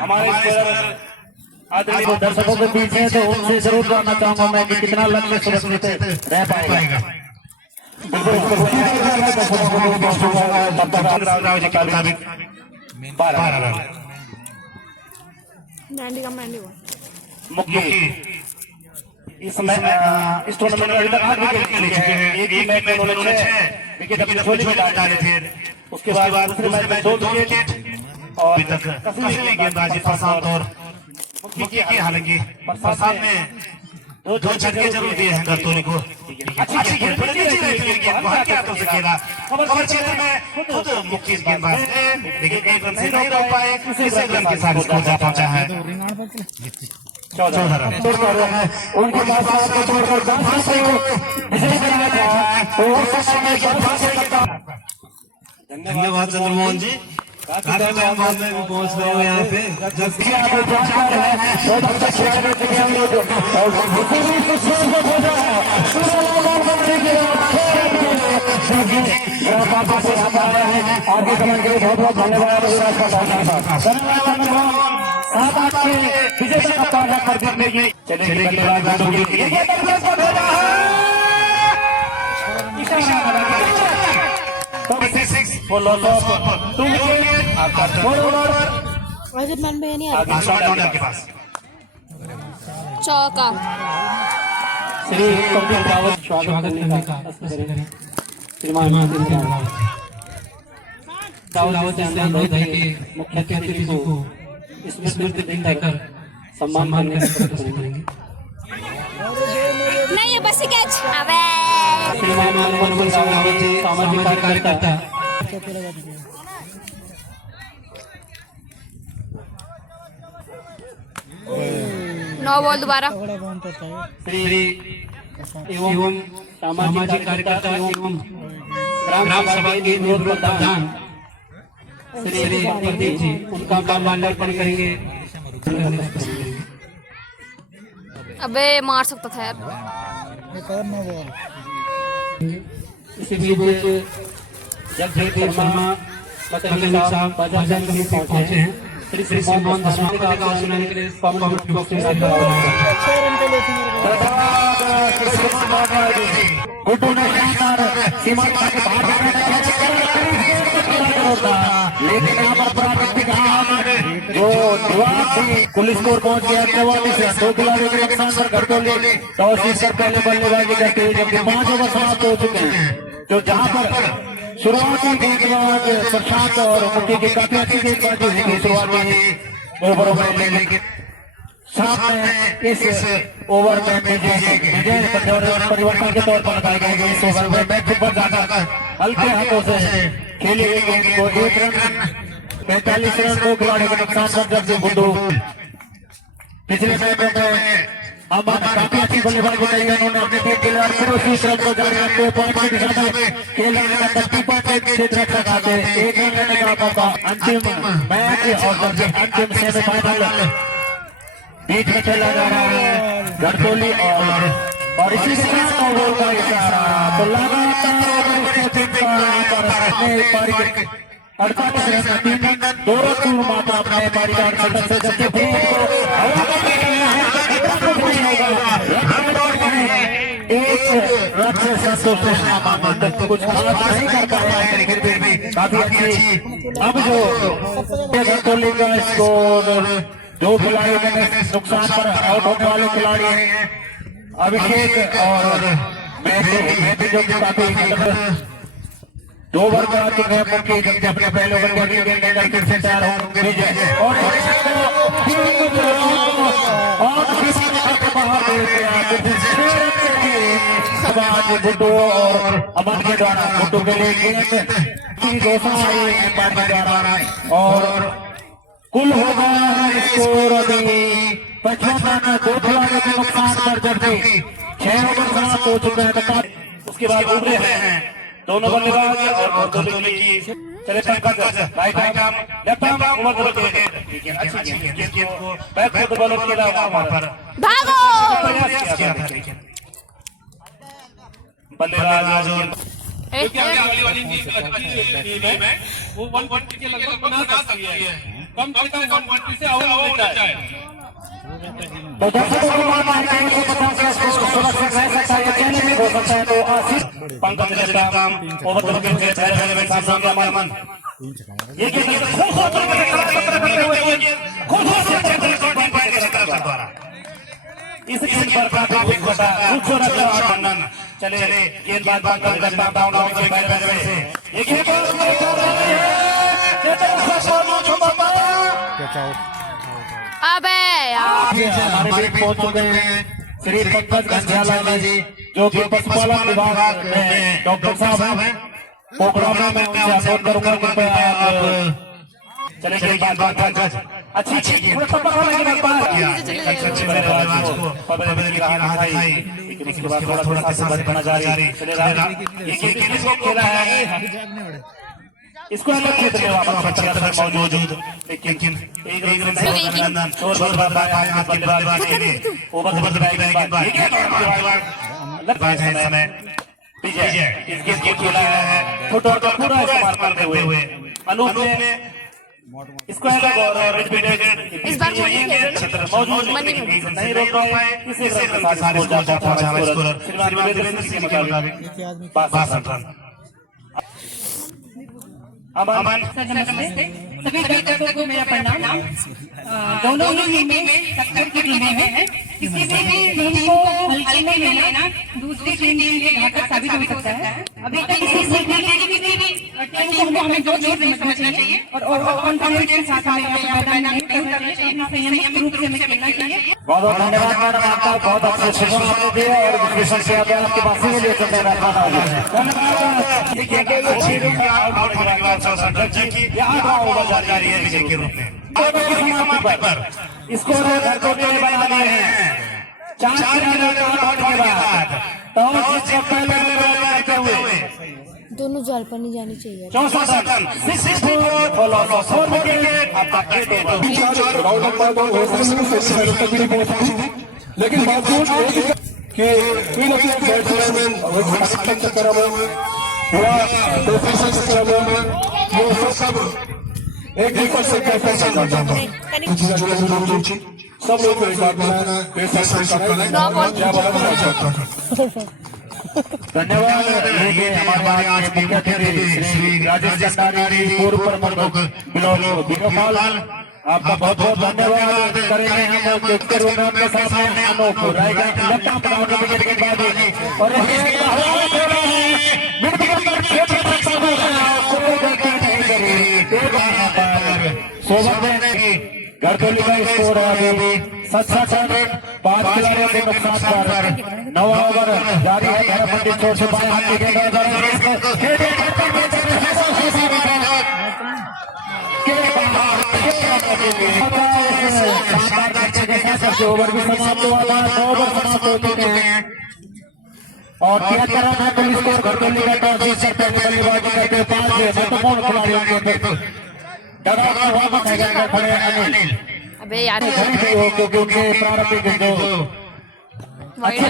हमारे दर्शकों के बीच है तो उनसे जरूर जानना चाहूंगा मैं कि कितना लक्ष्य सुरक्षित रह पाएगा। मुख्य इस टूर्नामेंट में अभी तक 8 विकेट ले चुके हैं। एक ही मैच में उन्होंने 6 विकेट अपने झोली में डाले थे। उसके बाद दूसरे मैच में 2 विकेट और अभी तक कसमी गेंदबाजी प्रशांत और मुख्य की हालांकि प्रशांत ने 2 झटके जरूर दिए हैं गर्तोनी को। अच्छी गेंद खेला कवर क्षेत्र में खुद मुख्य गेंदबाज लेकिन 1 रन से नहीं रोक पाए। इस रन के साथ इसको जा पहुंचा है 14 रन। उनके पास धन्यवाद चंद्रमोहन जी। काफी टाइम बाद में पहुंच रहे हो यहाँ पे। आगे कमेंट के लिए बहुत बहुत धन्यवाद। विजय का कर देने की मैन में नहीं आता के पास चौका। श्री कपिल रावत स्वागत करने का श्रीमान रावत मुख्य अतिथि को स्मृति देकर सम्मान करने का प्रयास करेंगे। नहीं ये बस कैच अबे श्रीमान मनमोहन रावत जी सामाजिक कार्यकर्ता नो बॉल दोबारा। श्री एवं सामाजिक कार्यकर्ता एवं ग्राम सभा के विरोध प्रधान श्री प्रदीप जी उनका माल्यार्पण करेंगे। अबे मार सकता था यार। इसी बीच जगजीत शर्मा पत्रकार साहब बाजार में पहुंचे हैं। श्री मोहन दसवानी का गाँव सुनाने के लिए कमेंट बॉक्स में गुड्डू ने शानदार सीमा के बाहर लेकिन यहाँ पर प्राकृतिक जो जवाब थी पुलिस को पहुंच गया 44 2 खिलाड़ियों के नुकसान पर घटोली टॉस जीतकर पहले बल्लेबाजी करते हुए जबकि 5 ओवर समाप्त हो चुके हैं। तो जहां पर शुरुआती गेंदबाज प्रशांत और मुक्ति की काफी अच्छी गेंदबाजी हुई शुरुआती ओवरों में, लेकिन सामने इस ओवर में परिवर्तन के तौर पर लगाए गए इस ओवर में बैट पर जाकर हल्के हाथों से खेली गई गेंद को 1 रन 45 रन 2 खिलाड़ियों के नुकसान पर जबकि गुड्डू पिछले मैच में अमन काफी अच्छी बल्लेबाजी बताई है। उन्होंने अपने टीम के लिए फिर उसी रन को जारी रखते हुए पॉइंट की दिशा में खेलने का तकरीबन क्षेत्र लगाते 1 रन लेने का मौका। अंतिम मैच और जबकि अंतिम सेमीफाइनल बीच में खेला जा रहा है घटोली और इसी के साथ ओवर का इशारा तो लगातार 48 रन 2 रन मात्र अपने पारी का शतक से जबकि एक रन से संतोष कुछ नहीं कर पाया है, लेकिन फिर भी काफी अच्छी। अब जो घटोली का स्कोर 2 खिलाड़ी में नुकसान पर आउट होने वाले खिलाड़ी हैं अभिषेक और मैं जो काफी 2 ओवर का चुके हैं मुक्ति जबकि अपने पहले ओवर को अगली गेंद लेकर फिर से तैयार होंगे और गुड्डू और अमन के द्वारा गुड्डू के लिए गेंद की घोषणा आई है पार्टी द्वारा और कुल हो गया है स्कोर अभी 55 रन 2 खिलाड़ियों के नुकसान पर जबकि 6 ओवर समाप्त हो चुके हैं। उसके बाद उभरे हैं दोनों बल्लेबाज और घटोली की चले Pankaj right arm left arm over को अच्छी गेंद को बैक फुट बॉलर खेला वहां पर भागो प्रयास किया था लेकिन बल्लेबाज अगली वाली टीम है वो 140 के लगभग बना सकती है, कम से कम 140 से आउट हो जाए। तो दर्शकों को मानना है कि 150 का स्कोर सुरक्षित रह सकता है, चैलेंज हो सकता है। तो आशीष पंकज ने काम ओवर द विकेट से पहले में साथ में अमन ये गेंद इस गेंद पर काफी खूबसूरत आनंद चले गेंदबाज पंकज का डाउन आउट के पहले से ये गेंद अबे यार हमारे बीच पहुंच चुके हैं श्री पंकज घंटाला जी जो कि पशुपालन विभाग में डॉक्टर साहब हैं। प्रोग्राम में उनसे अनुरोध करूंगा कृपया आप चले पंकज अच्छी चीज उसके बाद थोड़ा बढ़ना जारी खेला है इसको अलग क्षेत्र में वापस मौजूद लेकिन खेला है पूरा इस्तेमाल करते हुए अनूप ने इसको अलग और इस बार क्षेत्र मौजूद नहीं रोक पाए इसे सारे अमन सभी दर्शकों को मेरा प्रणाम। दोनों ही टीमें टक्कर की टीमें हैं। किसी भी टीम को हल्के में लेना दूसरी टीम के लिए घातक साबित हो सकता है। अभी तक किसी टीम को हमें दो चीज समझना चाहिए और कॉन्फिडेंस के साथ हमें मैदान में करना चाहिए, संयमित रूप से हमें खेलना चाहिए। बहुत बहुत धन्यवाद मैडम, आपका बहुत अच्छे सुझाव आपने दिए और विश्लेषण से आपके पास ही लिए चलते रहता था। देखिए कि अच्छी रूप में आउट होने के बाद संदर्भ जी की यहाँ ओवर जारी है विजय के रूप में। समाप्ति पर इसको घर को बना दिए हैं 4 खिलाड़ियों के आउट होने के बाद टॉस जीत के पहले करते हुए दोनों जाल पर नहीं जानी चाहिए। 64 रन 64 फॉलो 4 विकेट आपका राउंड नंबर 2 तक भी पहुंची, लेकिन बावजूद कि तीन अपने बैट्समैन के चक्कर में पूरा डिफेंस के चक्कर में वो सब एक विकेट से कैप्टन कर जाता है। सब लोग एक आदमी धन्यवाद। हमारे आज मुख्य अतिथि श्री राजेश चंदानी पूर्व प्रमुख बिलोपाल, आपका बहुत बहुत धन्यवाद करेंगे हम आपके सामने अनोख विकेट के बाद और गढ़तौली का स्कोर है अभी 67 रन 5 खिलाड़ियों के नुकसान पर 9 ओवर जारी है। धर्मपति छोर से बाएं हाथ की गेंद ओवर भी समाप्त हुआ था, 9 ओवर समाप्त हो चुके हैं और 73 रन है कुल स्कोर। गढ़तौली का टॉस जीत सकते हैं, बल्लेबाजी करते हुए 5 महत्वपूर्ण खिलाड़ियों के खड़े अनिल अबे यार क्योंकि उनके प्रारंभिक जो अच्छे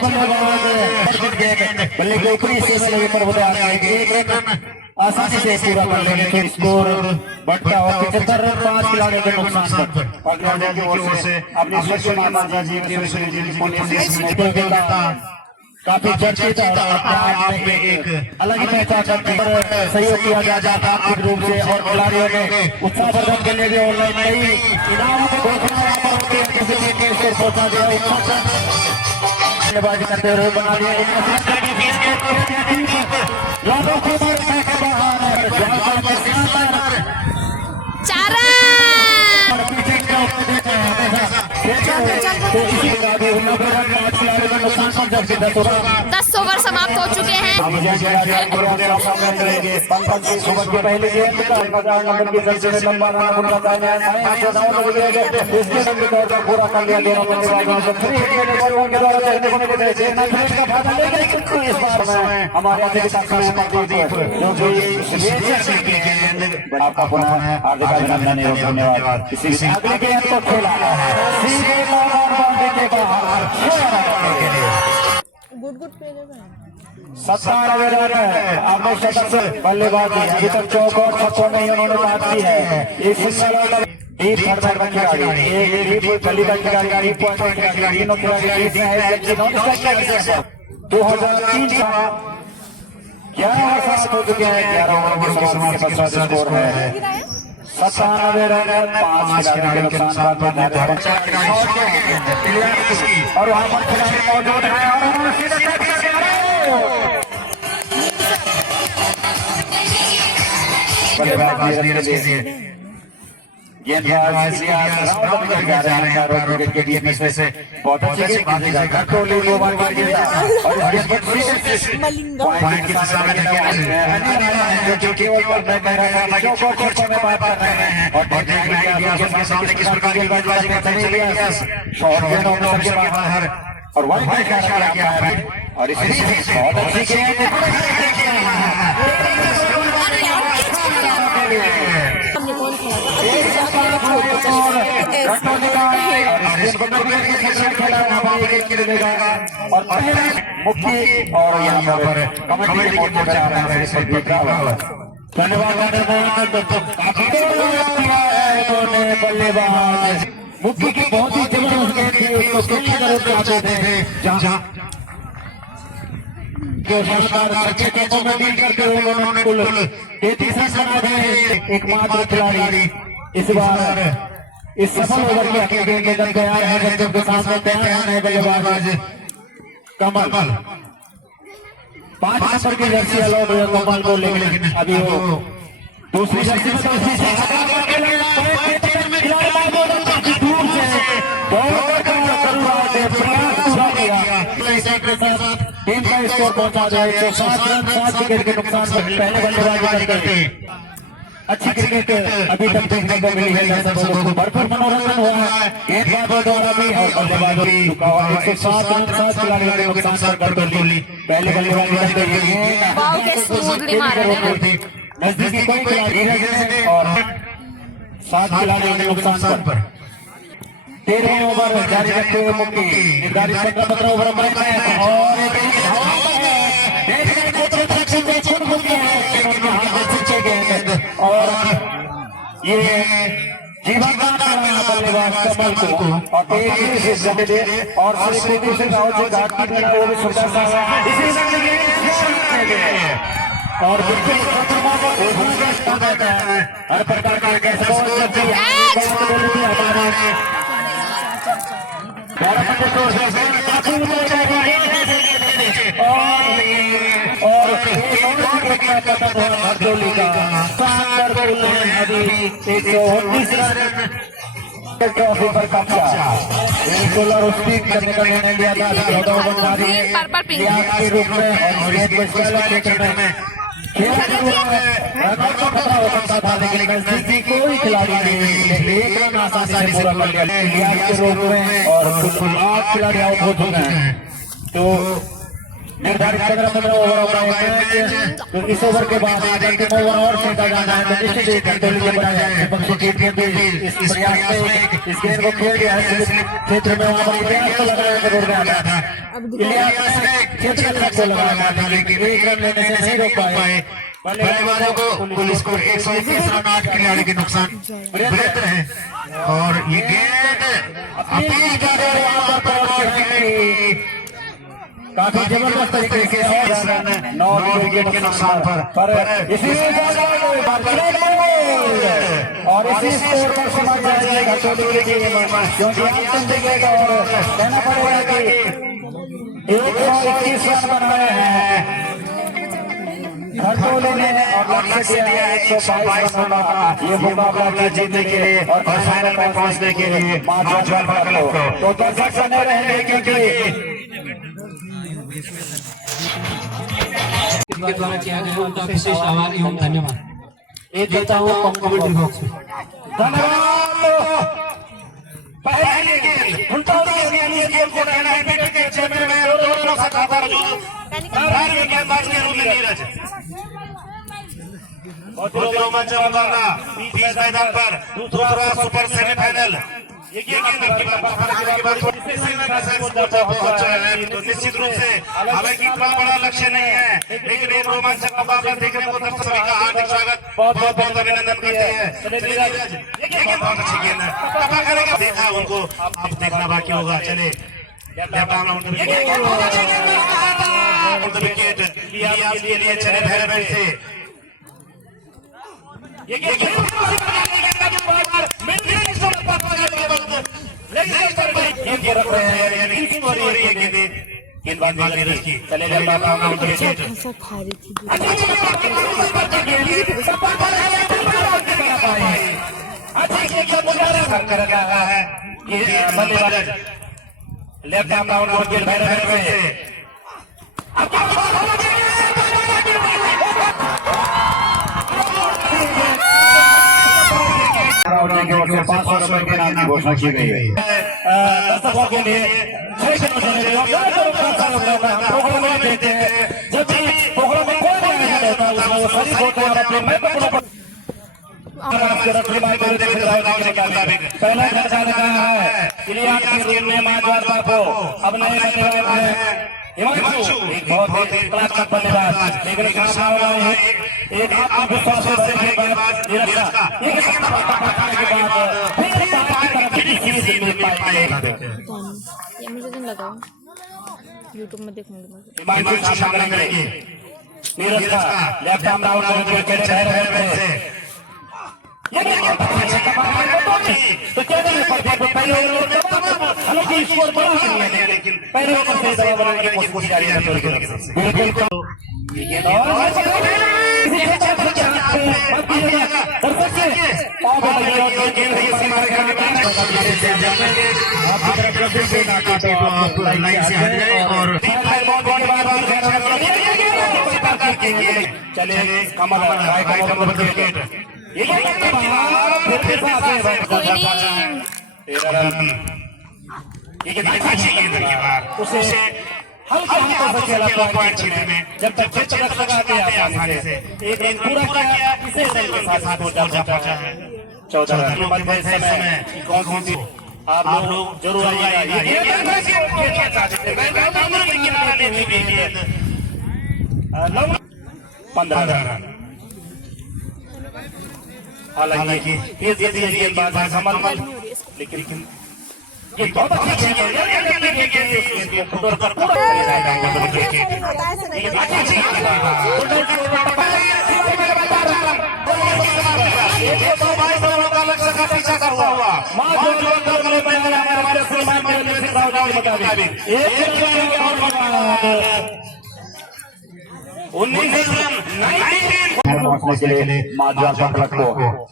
बल्ले के ऊपरी हिस्से में लगे पर होता है एक रन आसानी से पूरा कर लेंगे तो स्कोर बढ़ता है 75 रन 5 खिलाड़ियों के नुकसान पर। खिलाड़ियों की ओर से अपनी काफी चर्चित और आप में एक अलग ही पहचान करते हैं, सहयोग किया जाता है आर्थिक रूप से और खिलाड़ियों में उत्साहवर्धन के लिए भी ऑनलाइन कई इनामों को घोषणा पहुंचा दिया। बल्लेबाजी करते हुए बना दिया दस ओवर समाप्त हो चुके हैं। पहले पूरा कर लिया इस बार में हमारे आपका पुनः हार्दिक अभिनंदन एवं धन्यवाद। इसी अगले गेम को खेला सत्तानवे रन है आपने शतक से बल्लेबाजी अभी तक चौक और छक्कों में उन्होंने बात की है। एक सिंगल डीप थर्ड का खिलाड़ी, एक डीप गली का खिलाड़ी, डीप पॉइंट का खिलाड़ी, तीनों खिलाड़ी 2003 का 11 साल हो चुके हैं। 11 ओवर में समाप्त के पश्चात स्कोर है 97 रन 5 खिलाड़ियों के नुकसान पर और वहां पर खिलाड़ी मौजूद है और उन्होंने सीधे गेंदबाज के लिए में से बहुत अच्छी बात है। गढ़तौली को बार बार गिरता और पॉइंट के सामने जो केवल में बात कर रहे हैं और देख रहे हैं कि सामने किस प्रकार की गेंदबाजी करते हैं शॉट गेंदों में सबसे बाहर और वाइड का किया है और इसी बहुत अच्छी गेंद और मुख्य और यहाँ पर कमेटी बल्लेबाज मुख्य की बहुत ही जबरदस्त गेंद थी, उसको खेलने जरूर आते थे जहाँ शानदार अच्छे कैचों में डील करते हुए उन्होंने कुल 33 रन बना दिए। एकमात्र खिलाड़ी इस बार इस सफल ओवर के आगे के जब तैयार है जब के सामने तैयार है बल्लेबाज कमल 5 नंबर की जर्सी अलाउड है कमल को, लेकिन अभी वो दूसरी जर्सी में दूर से टीम का स्कोर पहुंचा जाए 107 रन 7 विकेट के नुकसान पर पहले बल्लेबाजी करके अच्छी क्रिकेट अभी तक देखने को मिली है दर्शकों को। भरपूर मनोरंजन हुआ है, गेंदबाजों द्वारा भी और बल्लेबाजों भी। 107 रन 7 खिलाड़ियों के नुकसान पर टोली पहले बल्लेबाजी करके वाव के स्मूथली मार रहे हैं। नजदीकी कोई खिलाड़ी नहीं और 7 खिलाड़ियों के नुकसान पर 13 ओवर जारी रखते हुए मुक्की निर्धारित 15 ओवर में और और ये जीवन का बल्लेबाज कमल को और तेजी से जड़े और तेजी से राहुल से घाट की तरह वो भी सुंदर सा और बिल्कुल हर प्रकार का कैसा हरदोली का ट्रॉफी पर कब्जा बिल्कुल और उसकी करने का निर्णय लिया था के रूप में और सकता था, लेकिन कोई खिलाड़ी नहीं एक रन आसानी से पूरा कर लिया के रूप में और बिल्कुल 8 खिलाड़ी आउट हो चुके हैं। तो निर्धारित 15 ओवर का मैच, तो इस ओवर के बाद अंतिम ओवर और फेंका जाना है। तो निश्चित विपक्षी टीम भी इस प्रयास में इस गेंद को खेल दिया है क्षेत्र में, वहां पर इतिहास को लगाना जरूर गया था। क्षेत्र को लगाया था लेकिन एक रन लेने से नहीं रोक पाए बल्लेबाजों को। कुल स्कोर 121 रन 8 खिलाड़ी के नुकसान बेहतर है और ये गेंद अपील कर रहे हैं काफी जबरदस्त तरीके से 9 विकेट के नुकसान पर इसी और इसी स्कोर पर समझ जाएगा क्योंकि अंतिम विकेट और कहना पड़ेगा कि 121 रन बनाए हैं हरदोली ने और लक्ष्य दिया 122 रनों का ये मुकाबला जीतने के लिए और फाइनल में पहुंचने के लिए तो दर्शक बने रहेंगे क्योंकि के द्वारा किया गया उनका विशेष आभार एवं धन्यवाद। ये देता हूँ कमेंट्री बॉक्स में। धन्यवाद। पहली गेंद को रहना है के क्षेत्र में दोनों सकारात्मक गेंदबाज के रूप में नीरज बहुत रोमांचक मुकाबला बीच मैदान पर दूसरा सुपर सेमीफाइनल। ये गेंद की निश्चित रूप से हालांकि इतना बड़ा लक्ष्य नहीं है लेकिन एक रोमांचक मुकाबला देखने को दर्शक सभी का हार्दिक स्वागत बहुत अभिनंदन करते हैं। ये गेंद बहुत अच्छी गेंद है, पता करेगा देखा उनको अब देखना बाकी होगा। चले विकेट के लिए चले भैरव से लेफ्ट आर्म डाउन और गेंद भैरव से की ओर से 500 रुपए के इनाम की घोषणा की गई है। दर्शकों के लिए प्रोग्राम में देते हैं जब भी प्रोग्राम में कोई नहीं रहता उसमें वो सभी होते हैं अपने पहला खर्चा लगाया है इलियास के रूम में माधवार को अब नए बल्लेबाज हैं हिमांशु, एक बहुत ही कलाकार बल्लेबाज लेकिन सामना है एक आत्मविश्वास से बल्लेबाज नीरज का एक ये मुझे दिन लगाओ यूट्यूब में देखूंगी हिमांशु सामना करेंगे नीरज का लेफ्ट आर्म डाउन करके से तो क्या करना पड़ता है? पहले हालांकि स्कोर बड़ा नहीं है, लेकिन पहले ओवर से दवा बनाने की कोशिश जारी है। बिल्कुल चले कमल क्रिकेट उसे हल्का से खेला पॉइंट छीने में, जब तक चक्कर लगाते हैं आसानी से एक रन पूरा किया, इसे के साथ पहुंचा है 14 रन। इस समय कौन सी आप लोग जरूर आइए। 15 रन। हालांकि ये गेंदबाज है कमल, लेकिन ये बहुत अच्छी गेंद है। पहुंचने के लिए माधुरा क्लब को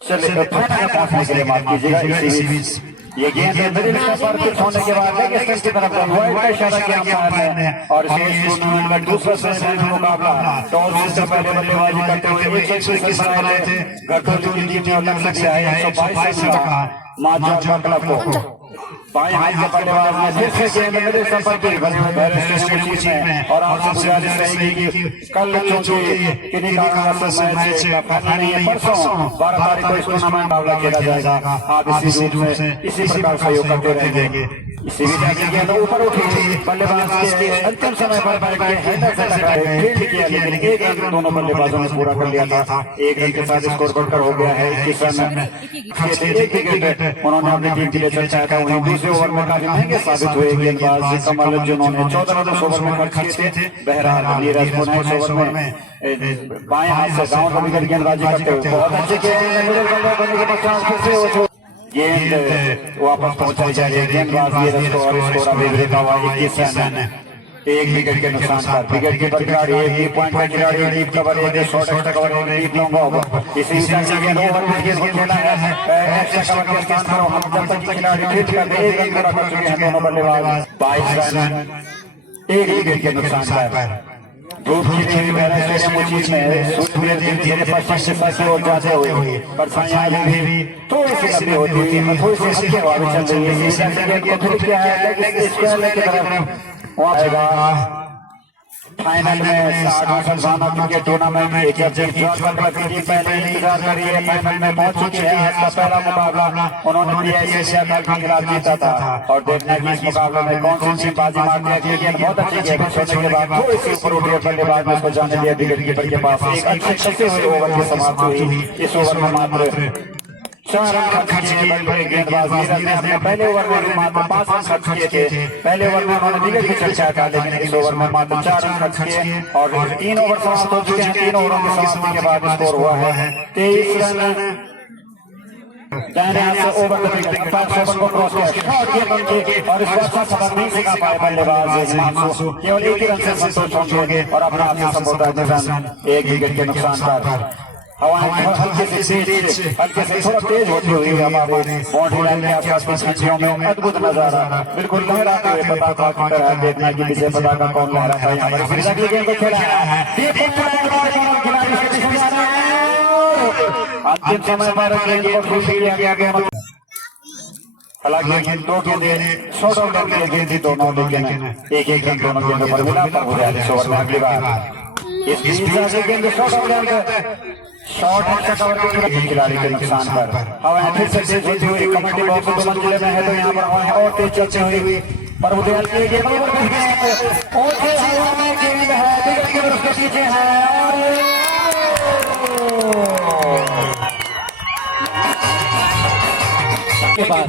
चलिए पहुंचने के लिए माफ कीजिएगा। इसी बीच ये गेंद मिडिल पर कुछ होने के बाद लेग की तरफ वाइड का इशारा किया अंपायर ने, और इस टूर्नामेंट में दूसरा सेमीफाइनल मुकाबला टॉस से पहले बल्लेबाजी करते हुए 121 रन बनाए थे गठों की टीम ने, और लक्ष्य से आए 122 रन का माधुरा क्लब को। बाएं हाथ के बल्लेबाज ने फिर से गेंद मिडिल पर की में, और आपसे गुजारिश रहेगी कि कल चूंकि किन्हीं कारणों से मैच नहीं है, परसों 12 तारीख को इस टूर्नामेंट मुकाबला खेला जाएगा। आप इसी रूप में इसी प्रकार सहयोग करते रहेंगे। इसी भी गेंद ऊपर उठी, बल्लेबाज के अंतिम समय पर हैंडल से टकराए, फील्ड किया, लेकिन एक रन दोनों बल्लेबाजों ने पूरा कर लिया था। एक रन के साथ स्कोर बढ़कर हो गया है 21 रन। एक विकेट उन्होंने अपनी टीम के लिए चर्चा था। वहीं दूसरे ओवर में काफी महंगे साबित हुए गेंदबाज कमल, जिन्होंने 14 रन ओवर में खर्च किए थे। बहरहाल नीरज को 9 ओवर में बाएं हाथ से गांव का विकेट गेंदबाजी करते हुए बहुत अच्छे गेंद वापस पहुंचाई जा रही है। गेंदबाज नीरज को, और स्कोर अभी ब्रेक हुआ 21 रन। एक विकेट के नुकसान पर विकेट कीपर खिलाड़ी, एक पॉइंट का खिलाड़ी, डीप कवर, एक short extra cover, deep long over. इसी तरह से गेंद ओवर में खेला है एक्स्ट्रा कवर के स्थान पर हम जब तक खिलाड़ी ठीक करते एक रन पूरा कर चुके हैं दोनों बल्लेबाज। 22 रन एक विकेट के नुकसान पर। धूप खिली हुई महल मुझीज में सूर्य देव धीरे पश्चिम से की ओर जाते हुए परछाइयां भी थोड़ी सी लंबी होती है, थोड़ी सी हल्की हवा भी चल रही है। इसी तरह से गेंद को धूप किया है स्क्वायर की तरफ पहुंचेगा। फाइनल में 60 सलमाना क्रिकेट टूर्नामेंट में एक टीम पहले इंतजार कर रही है, फाइनल में पहुंच चुकी है। इसका पहला मुकाबला उन्होंने एशिया कप के खिलाफ जीता था, और देखना कि इस मुकाबले में कौन सी टीम बाजी मारती है। गेंद बहुत अच्छी गेंद छोड़ने के बाद थोड़ी सी ऊपर उठी, बल्लेबाज ने उसको जाने दिया विकेट कीपर के पास। एक अच्छे छक्के हुए ओवर की समाप्त हुई। इस ओवर में मात्र 4 रन खर्च किए गेंदबाज नीरज ने। अपने पहले ओवर में मात्र 5 रन खर्च किए थे। पहले ओवर में उन्होंने विकेट की चर्चा था, लेकिन इस ओवर में मात्र 4 रन खर्च किए, और 3 ओवर समाप्त हो चुके हैं। 3 ओवरों की समाप्ति के बाद स्कोर हुआ है 23 रन। दाहिने हाथ से ओवर को क्रॉस किया और इस बार सफल नहीं सिखा पाए बल्लेबाज हिमांशु। केवल 1 ही रन से संतोष होंगे, और अपना आप संबोधित रन एक विकेट के नुकसान पर। हवाएं हल्के से थोड़ा तेज होती हुई हमारे बाउंड्री लाइन के आसपास की छज्जियों में अद्भुत नजारा, बिल्कुल लहराते हुए पताका की तरह। देखना कि विजय पताका कौन लहराता है। हमारे अगली गेंद को खेला है, अंतिम समय पर गेंद को खुश किया गया। हालांकि 2 गेंदें शॉर्ट आउट के लिए गेंद थी दोनों, लेकिन एक रन दोनों गेंदों पर मिला पर हो जाए ओवर में अगली बार। इस गेंद short out short extra cover के खिलाड़ी के नुकसान पर। हवाएं फिर से तेज होती हुई कमेटी बॉक्स 2 मंजिले में है, तो यहाँ पर हवाएं और तेज चलती हुई पर उदयाल के गेंद और हवा में गेंद है, विकेट कीपर उसके पीछे है, और के बाद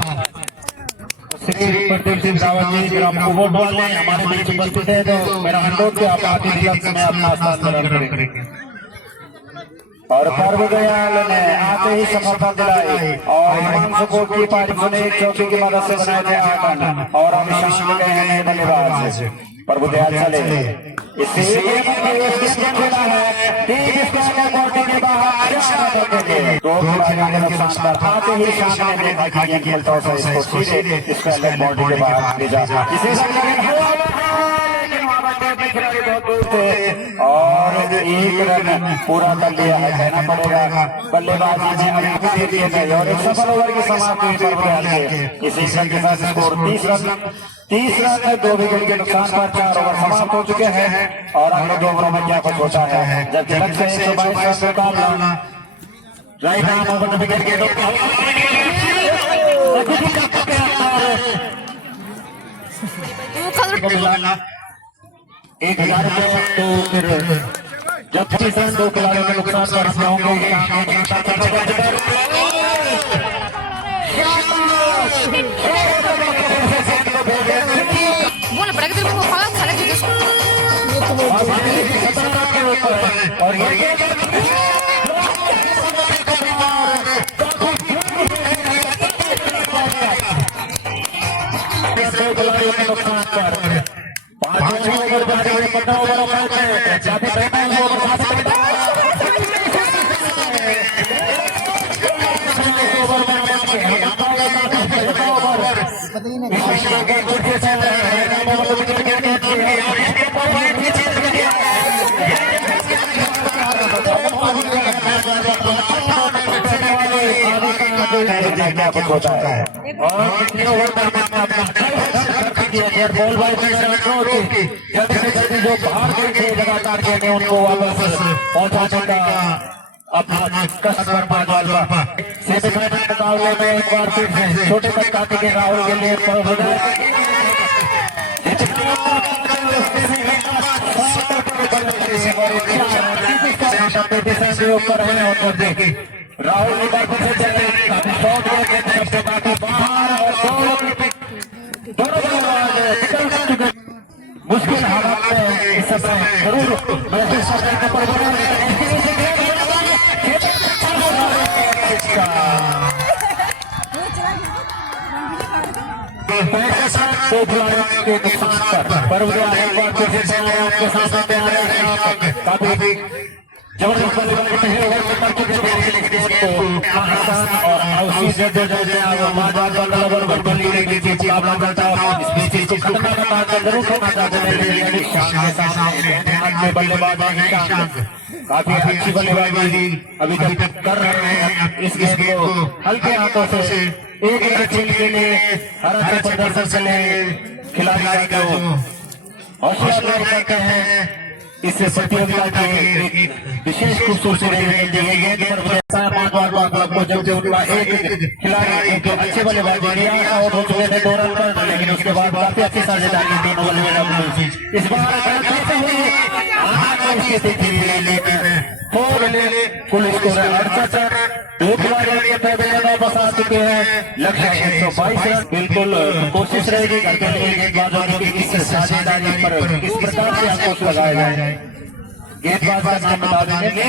श्री प्रदीप सिंह रावत जी आपको वोट डालने हमारे बीच उपस्थित है, तो मेरा अनुरोध है आप आते ही में अपना स्थान ग्रहण करेंगे। और पर्व दयाल ने आते ही सफलता दिलाई और हिमांशु को की पारी ने एक चौकी की मदद से बनाए थे आटन और हम शामिल गए हैं बल्लेबाज प्रभु दयाल चले इससे खेला है के बाहर तो नुकसान पर आते ही सामने देखा गया खेलता है इसको सीधे इसका बॉडी के बाहर ले जा इसे और एक रन पूरा कर लिया है कहना पड़ेगा बल्लेबाजी ने अभी दे दिए थे और एक सफल ओवर की समाप्ति इसी रन के साथ स्कोर 30 रन में 2 विकेट के नुकसान पर 4 ओवर समाप्त हो चुके हैं और अगले 2 ओवरों में क्या कुछ होता है जबकि लक्ष्य 122 रन का डालना right arm over the wicket के 1000 रुपये तो फिर जब 25 रन 2 खिलाड़ियों के नुकसान पर हम होंगे बोला पड़ा कि तेरे को खाना खाना चाहिए और नुकसान पर 5 ओवर बाद 15 ओवर जाते क्या कुछ होता है और बॉल बॉल जल्दी से जल्दी जो बाहर गए थे लगातार खेलने उनको वापस पहुंचाने का अपना कष्ट पर मुकाबले में एक बार फिर से छोटे बच्चे के राहुल के लिए ऊपर है और देखिए राहुल एक बार फिर से चले शॉट के बाकी बाहर और दोनों मुश्किल हालात में इस समय जरूर महसूस करने पर दो खिलाड़ियों के नुकसान पर आपके साथ काफी जबरदस्त काफी अच्छी बल्लेबाजी अभी तक कर रहे हैं इस गेम को हल्के हाथों से एक खेल के लिए हर अच्छे प्रदर्शन के लिए खिलाड़ी को हौसला करते हैं इस प्रतियोगिता की विशेष खूबसूरती एक खिलाड़ी जो अच्छे बल्लेबाज आउट हो चुके थे 2 रन पर लेकिन उसके बाद काफी अच्छी साझेदारी तीनों बल्लेबाज इस बार कुल स्कोर है 68 रन 2 खिलाड़ियों के पैदल वापस आ चुके हैं लक्ष्य 122 रन बिल्कुल कोशिश रहेगी किस साझेदारी पर किस प्रकार से अंकुश लगाया जाए गेंदबाज का नाम बता देंगे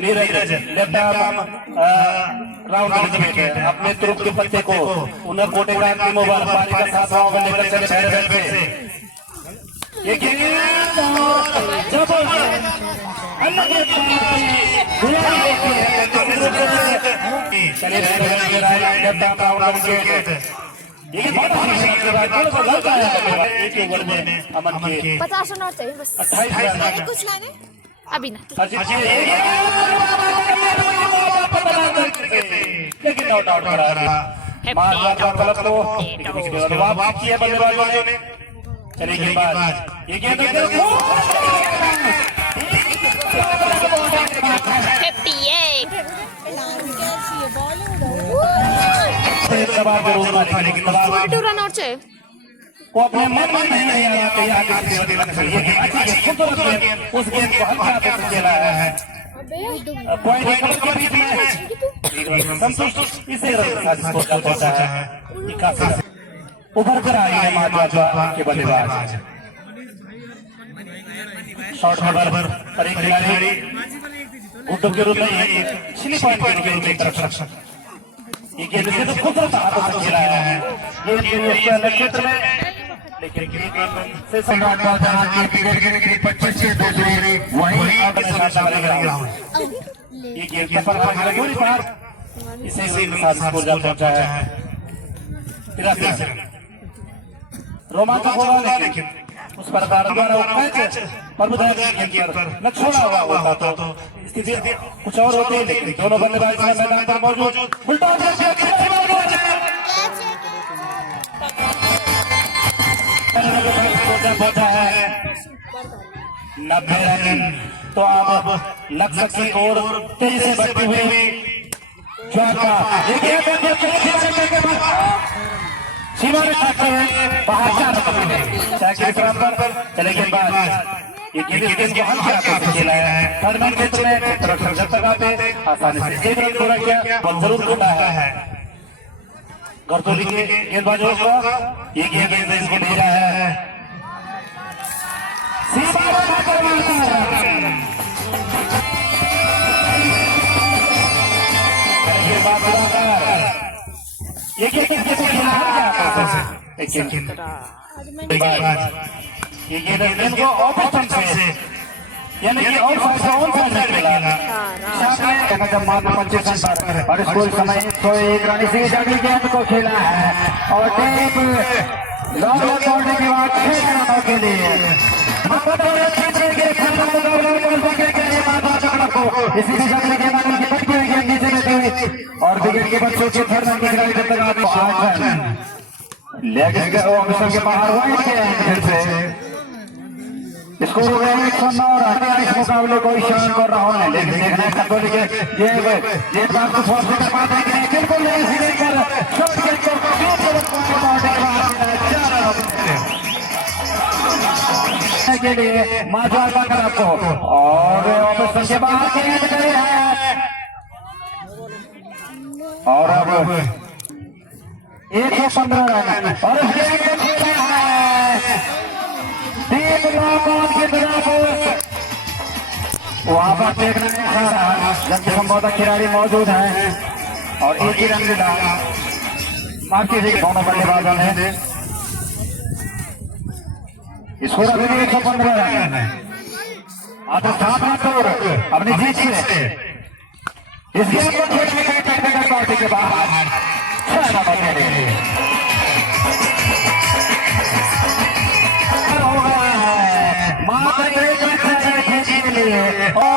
नीरज लेफ्ट आर्म राउंड अपने तुरुप के बच्चे को उन्हें कोटेगा की मुबारकबादी का साथ लेकर चले पैदल पे अमन के 50 रन और चाहिए बस 28 रन कुछ लाने अभी ना लेकिन नॉट आउट करा रहा गलत को वापस किया बल्लेबाजों ने चले गेंदबाज ये गेंद 42 रन और चाहिए वो अपने मन में नहीं आया कि उस गेंद को हल्का हाथों से खेला है पॉइंट के बीच में संतुष्ट इसे होता है उभर कर आई है माधवा के बल्लेबाज शॉट पर एक खिलाड़ी घुटनों के रूप में स्लिप पॉइंट के रूप में एक तरफ रक्षा। ये गेंद से तो खुद हाथों से खिलाया है गेंद उसके अलग क्षेत्र में, लेकिन से सम्राट जहां की विकेट गिरी 25 से 2 वहीं अपने साथ सामने लगा। ये गेंद के पर पूरी बार इसे साथ स्कोर जा पहुंचा है 83 रन। रोमांचक होगा लेकिन उस प्रकार द्वारा वो कैच प्रभुदया के पर न छोड़ा हुआ होता तो स्थिति कुछ और होती, लेकिन दोनों बल्लेबाज मैदान पर मौजूद उल्टा पहुंचा है 90 रन। तो अब लक्ष्य की ओर तेजी से बढ़ती हुई सीमा में बाहर चले गए बाद ये गेंद को हल्के हाथों से खेलाया है थर्ड मैन क्षेत्र में जब तक आते आसानी से एक रन पूरा किया बॉल जरूर टूटा है। गर्दोली के गेंदबाजों को ये गेंद इसको दे रहा है सीमा ये गेंद को ऑपोजिट से यानी कि ऑन साइड में खेला जब मात्र 25 रन पर और स्कोर समय 101 रन इसी जगह गेंद को खेला है और टीम लॉन्ग छोड़ने के बाद 6 रनों के लिए इसी जगह गेंद नीचे लेते हुए और विकेट के बच्चों के थर्ड मैन के खिलाड़ी जब तक आते लेग ऑफिसर के बाहर वाइड के एंगल से स्कोर हो गया 109 रन। इस मुकाबले को शान कर रहा है, लेकिन देखना है गर्दोली के ये बात को फोर्स कर पाते हैं कि नहीं। बिल्कुल नहीं सीधे कर शॉट के को के लिए माजवार बाकर आपको और ऑफिसर के बाहर गेंद करे है और अब 115 रन और वहां पर देखने में जबकि संभवतः खिलाड़ी मौजूद हैं और एक ही रन मिला। माफ कीजिए दोनों बल्लेबाजों ने स्कोर अभी 115 रन है। आते 7 रन पर अपनी जीत से इस गेम को खेलने के टेक्निकल पार्टी के बाहर 6 रन बचे हो गया है मात्र 1 रन के लिए और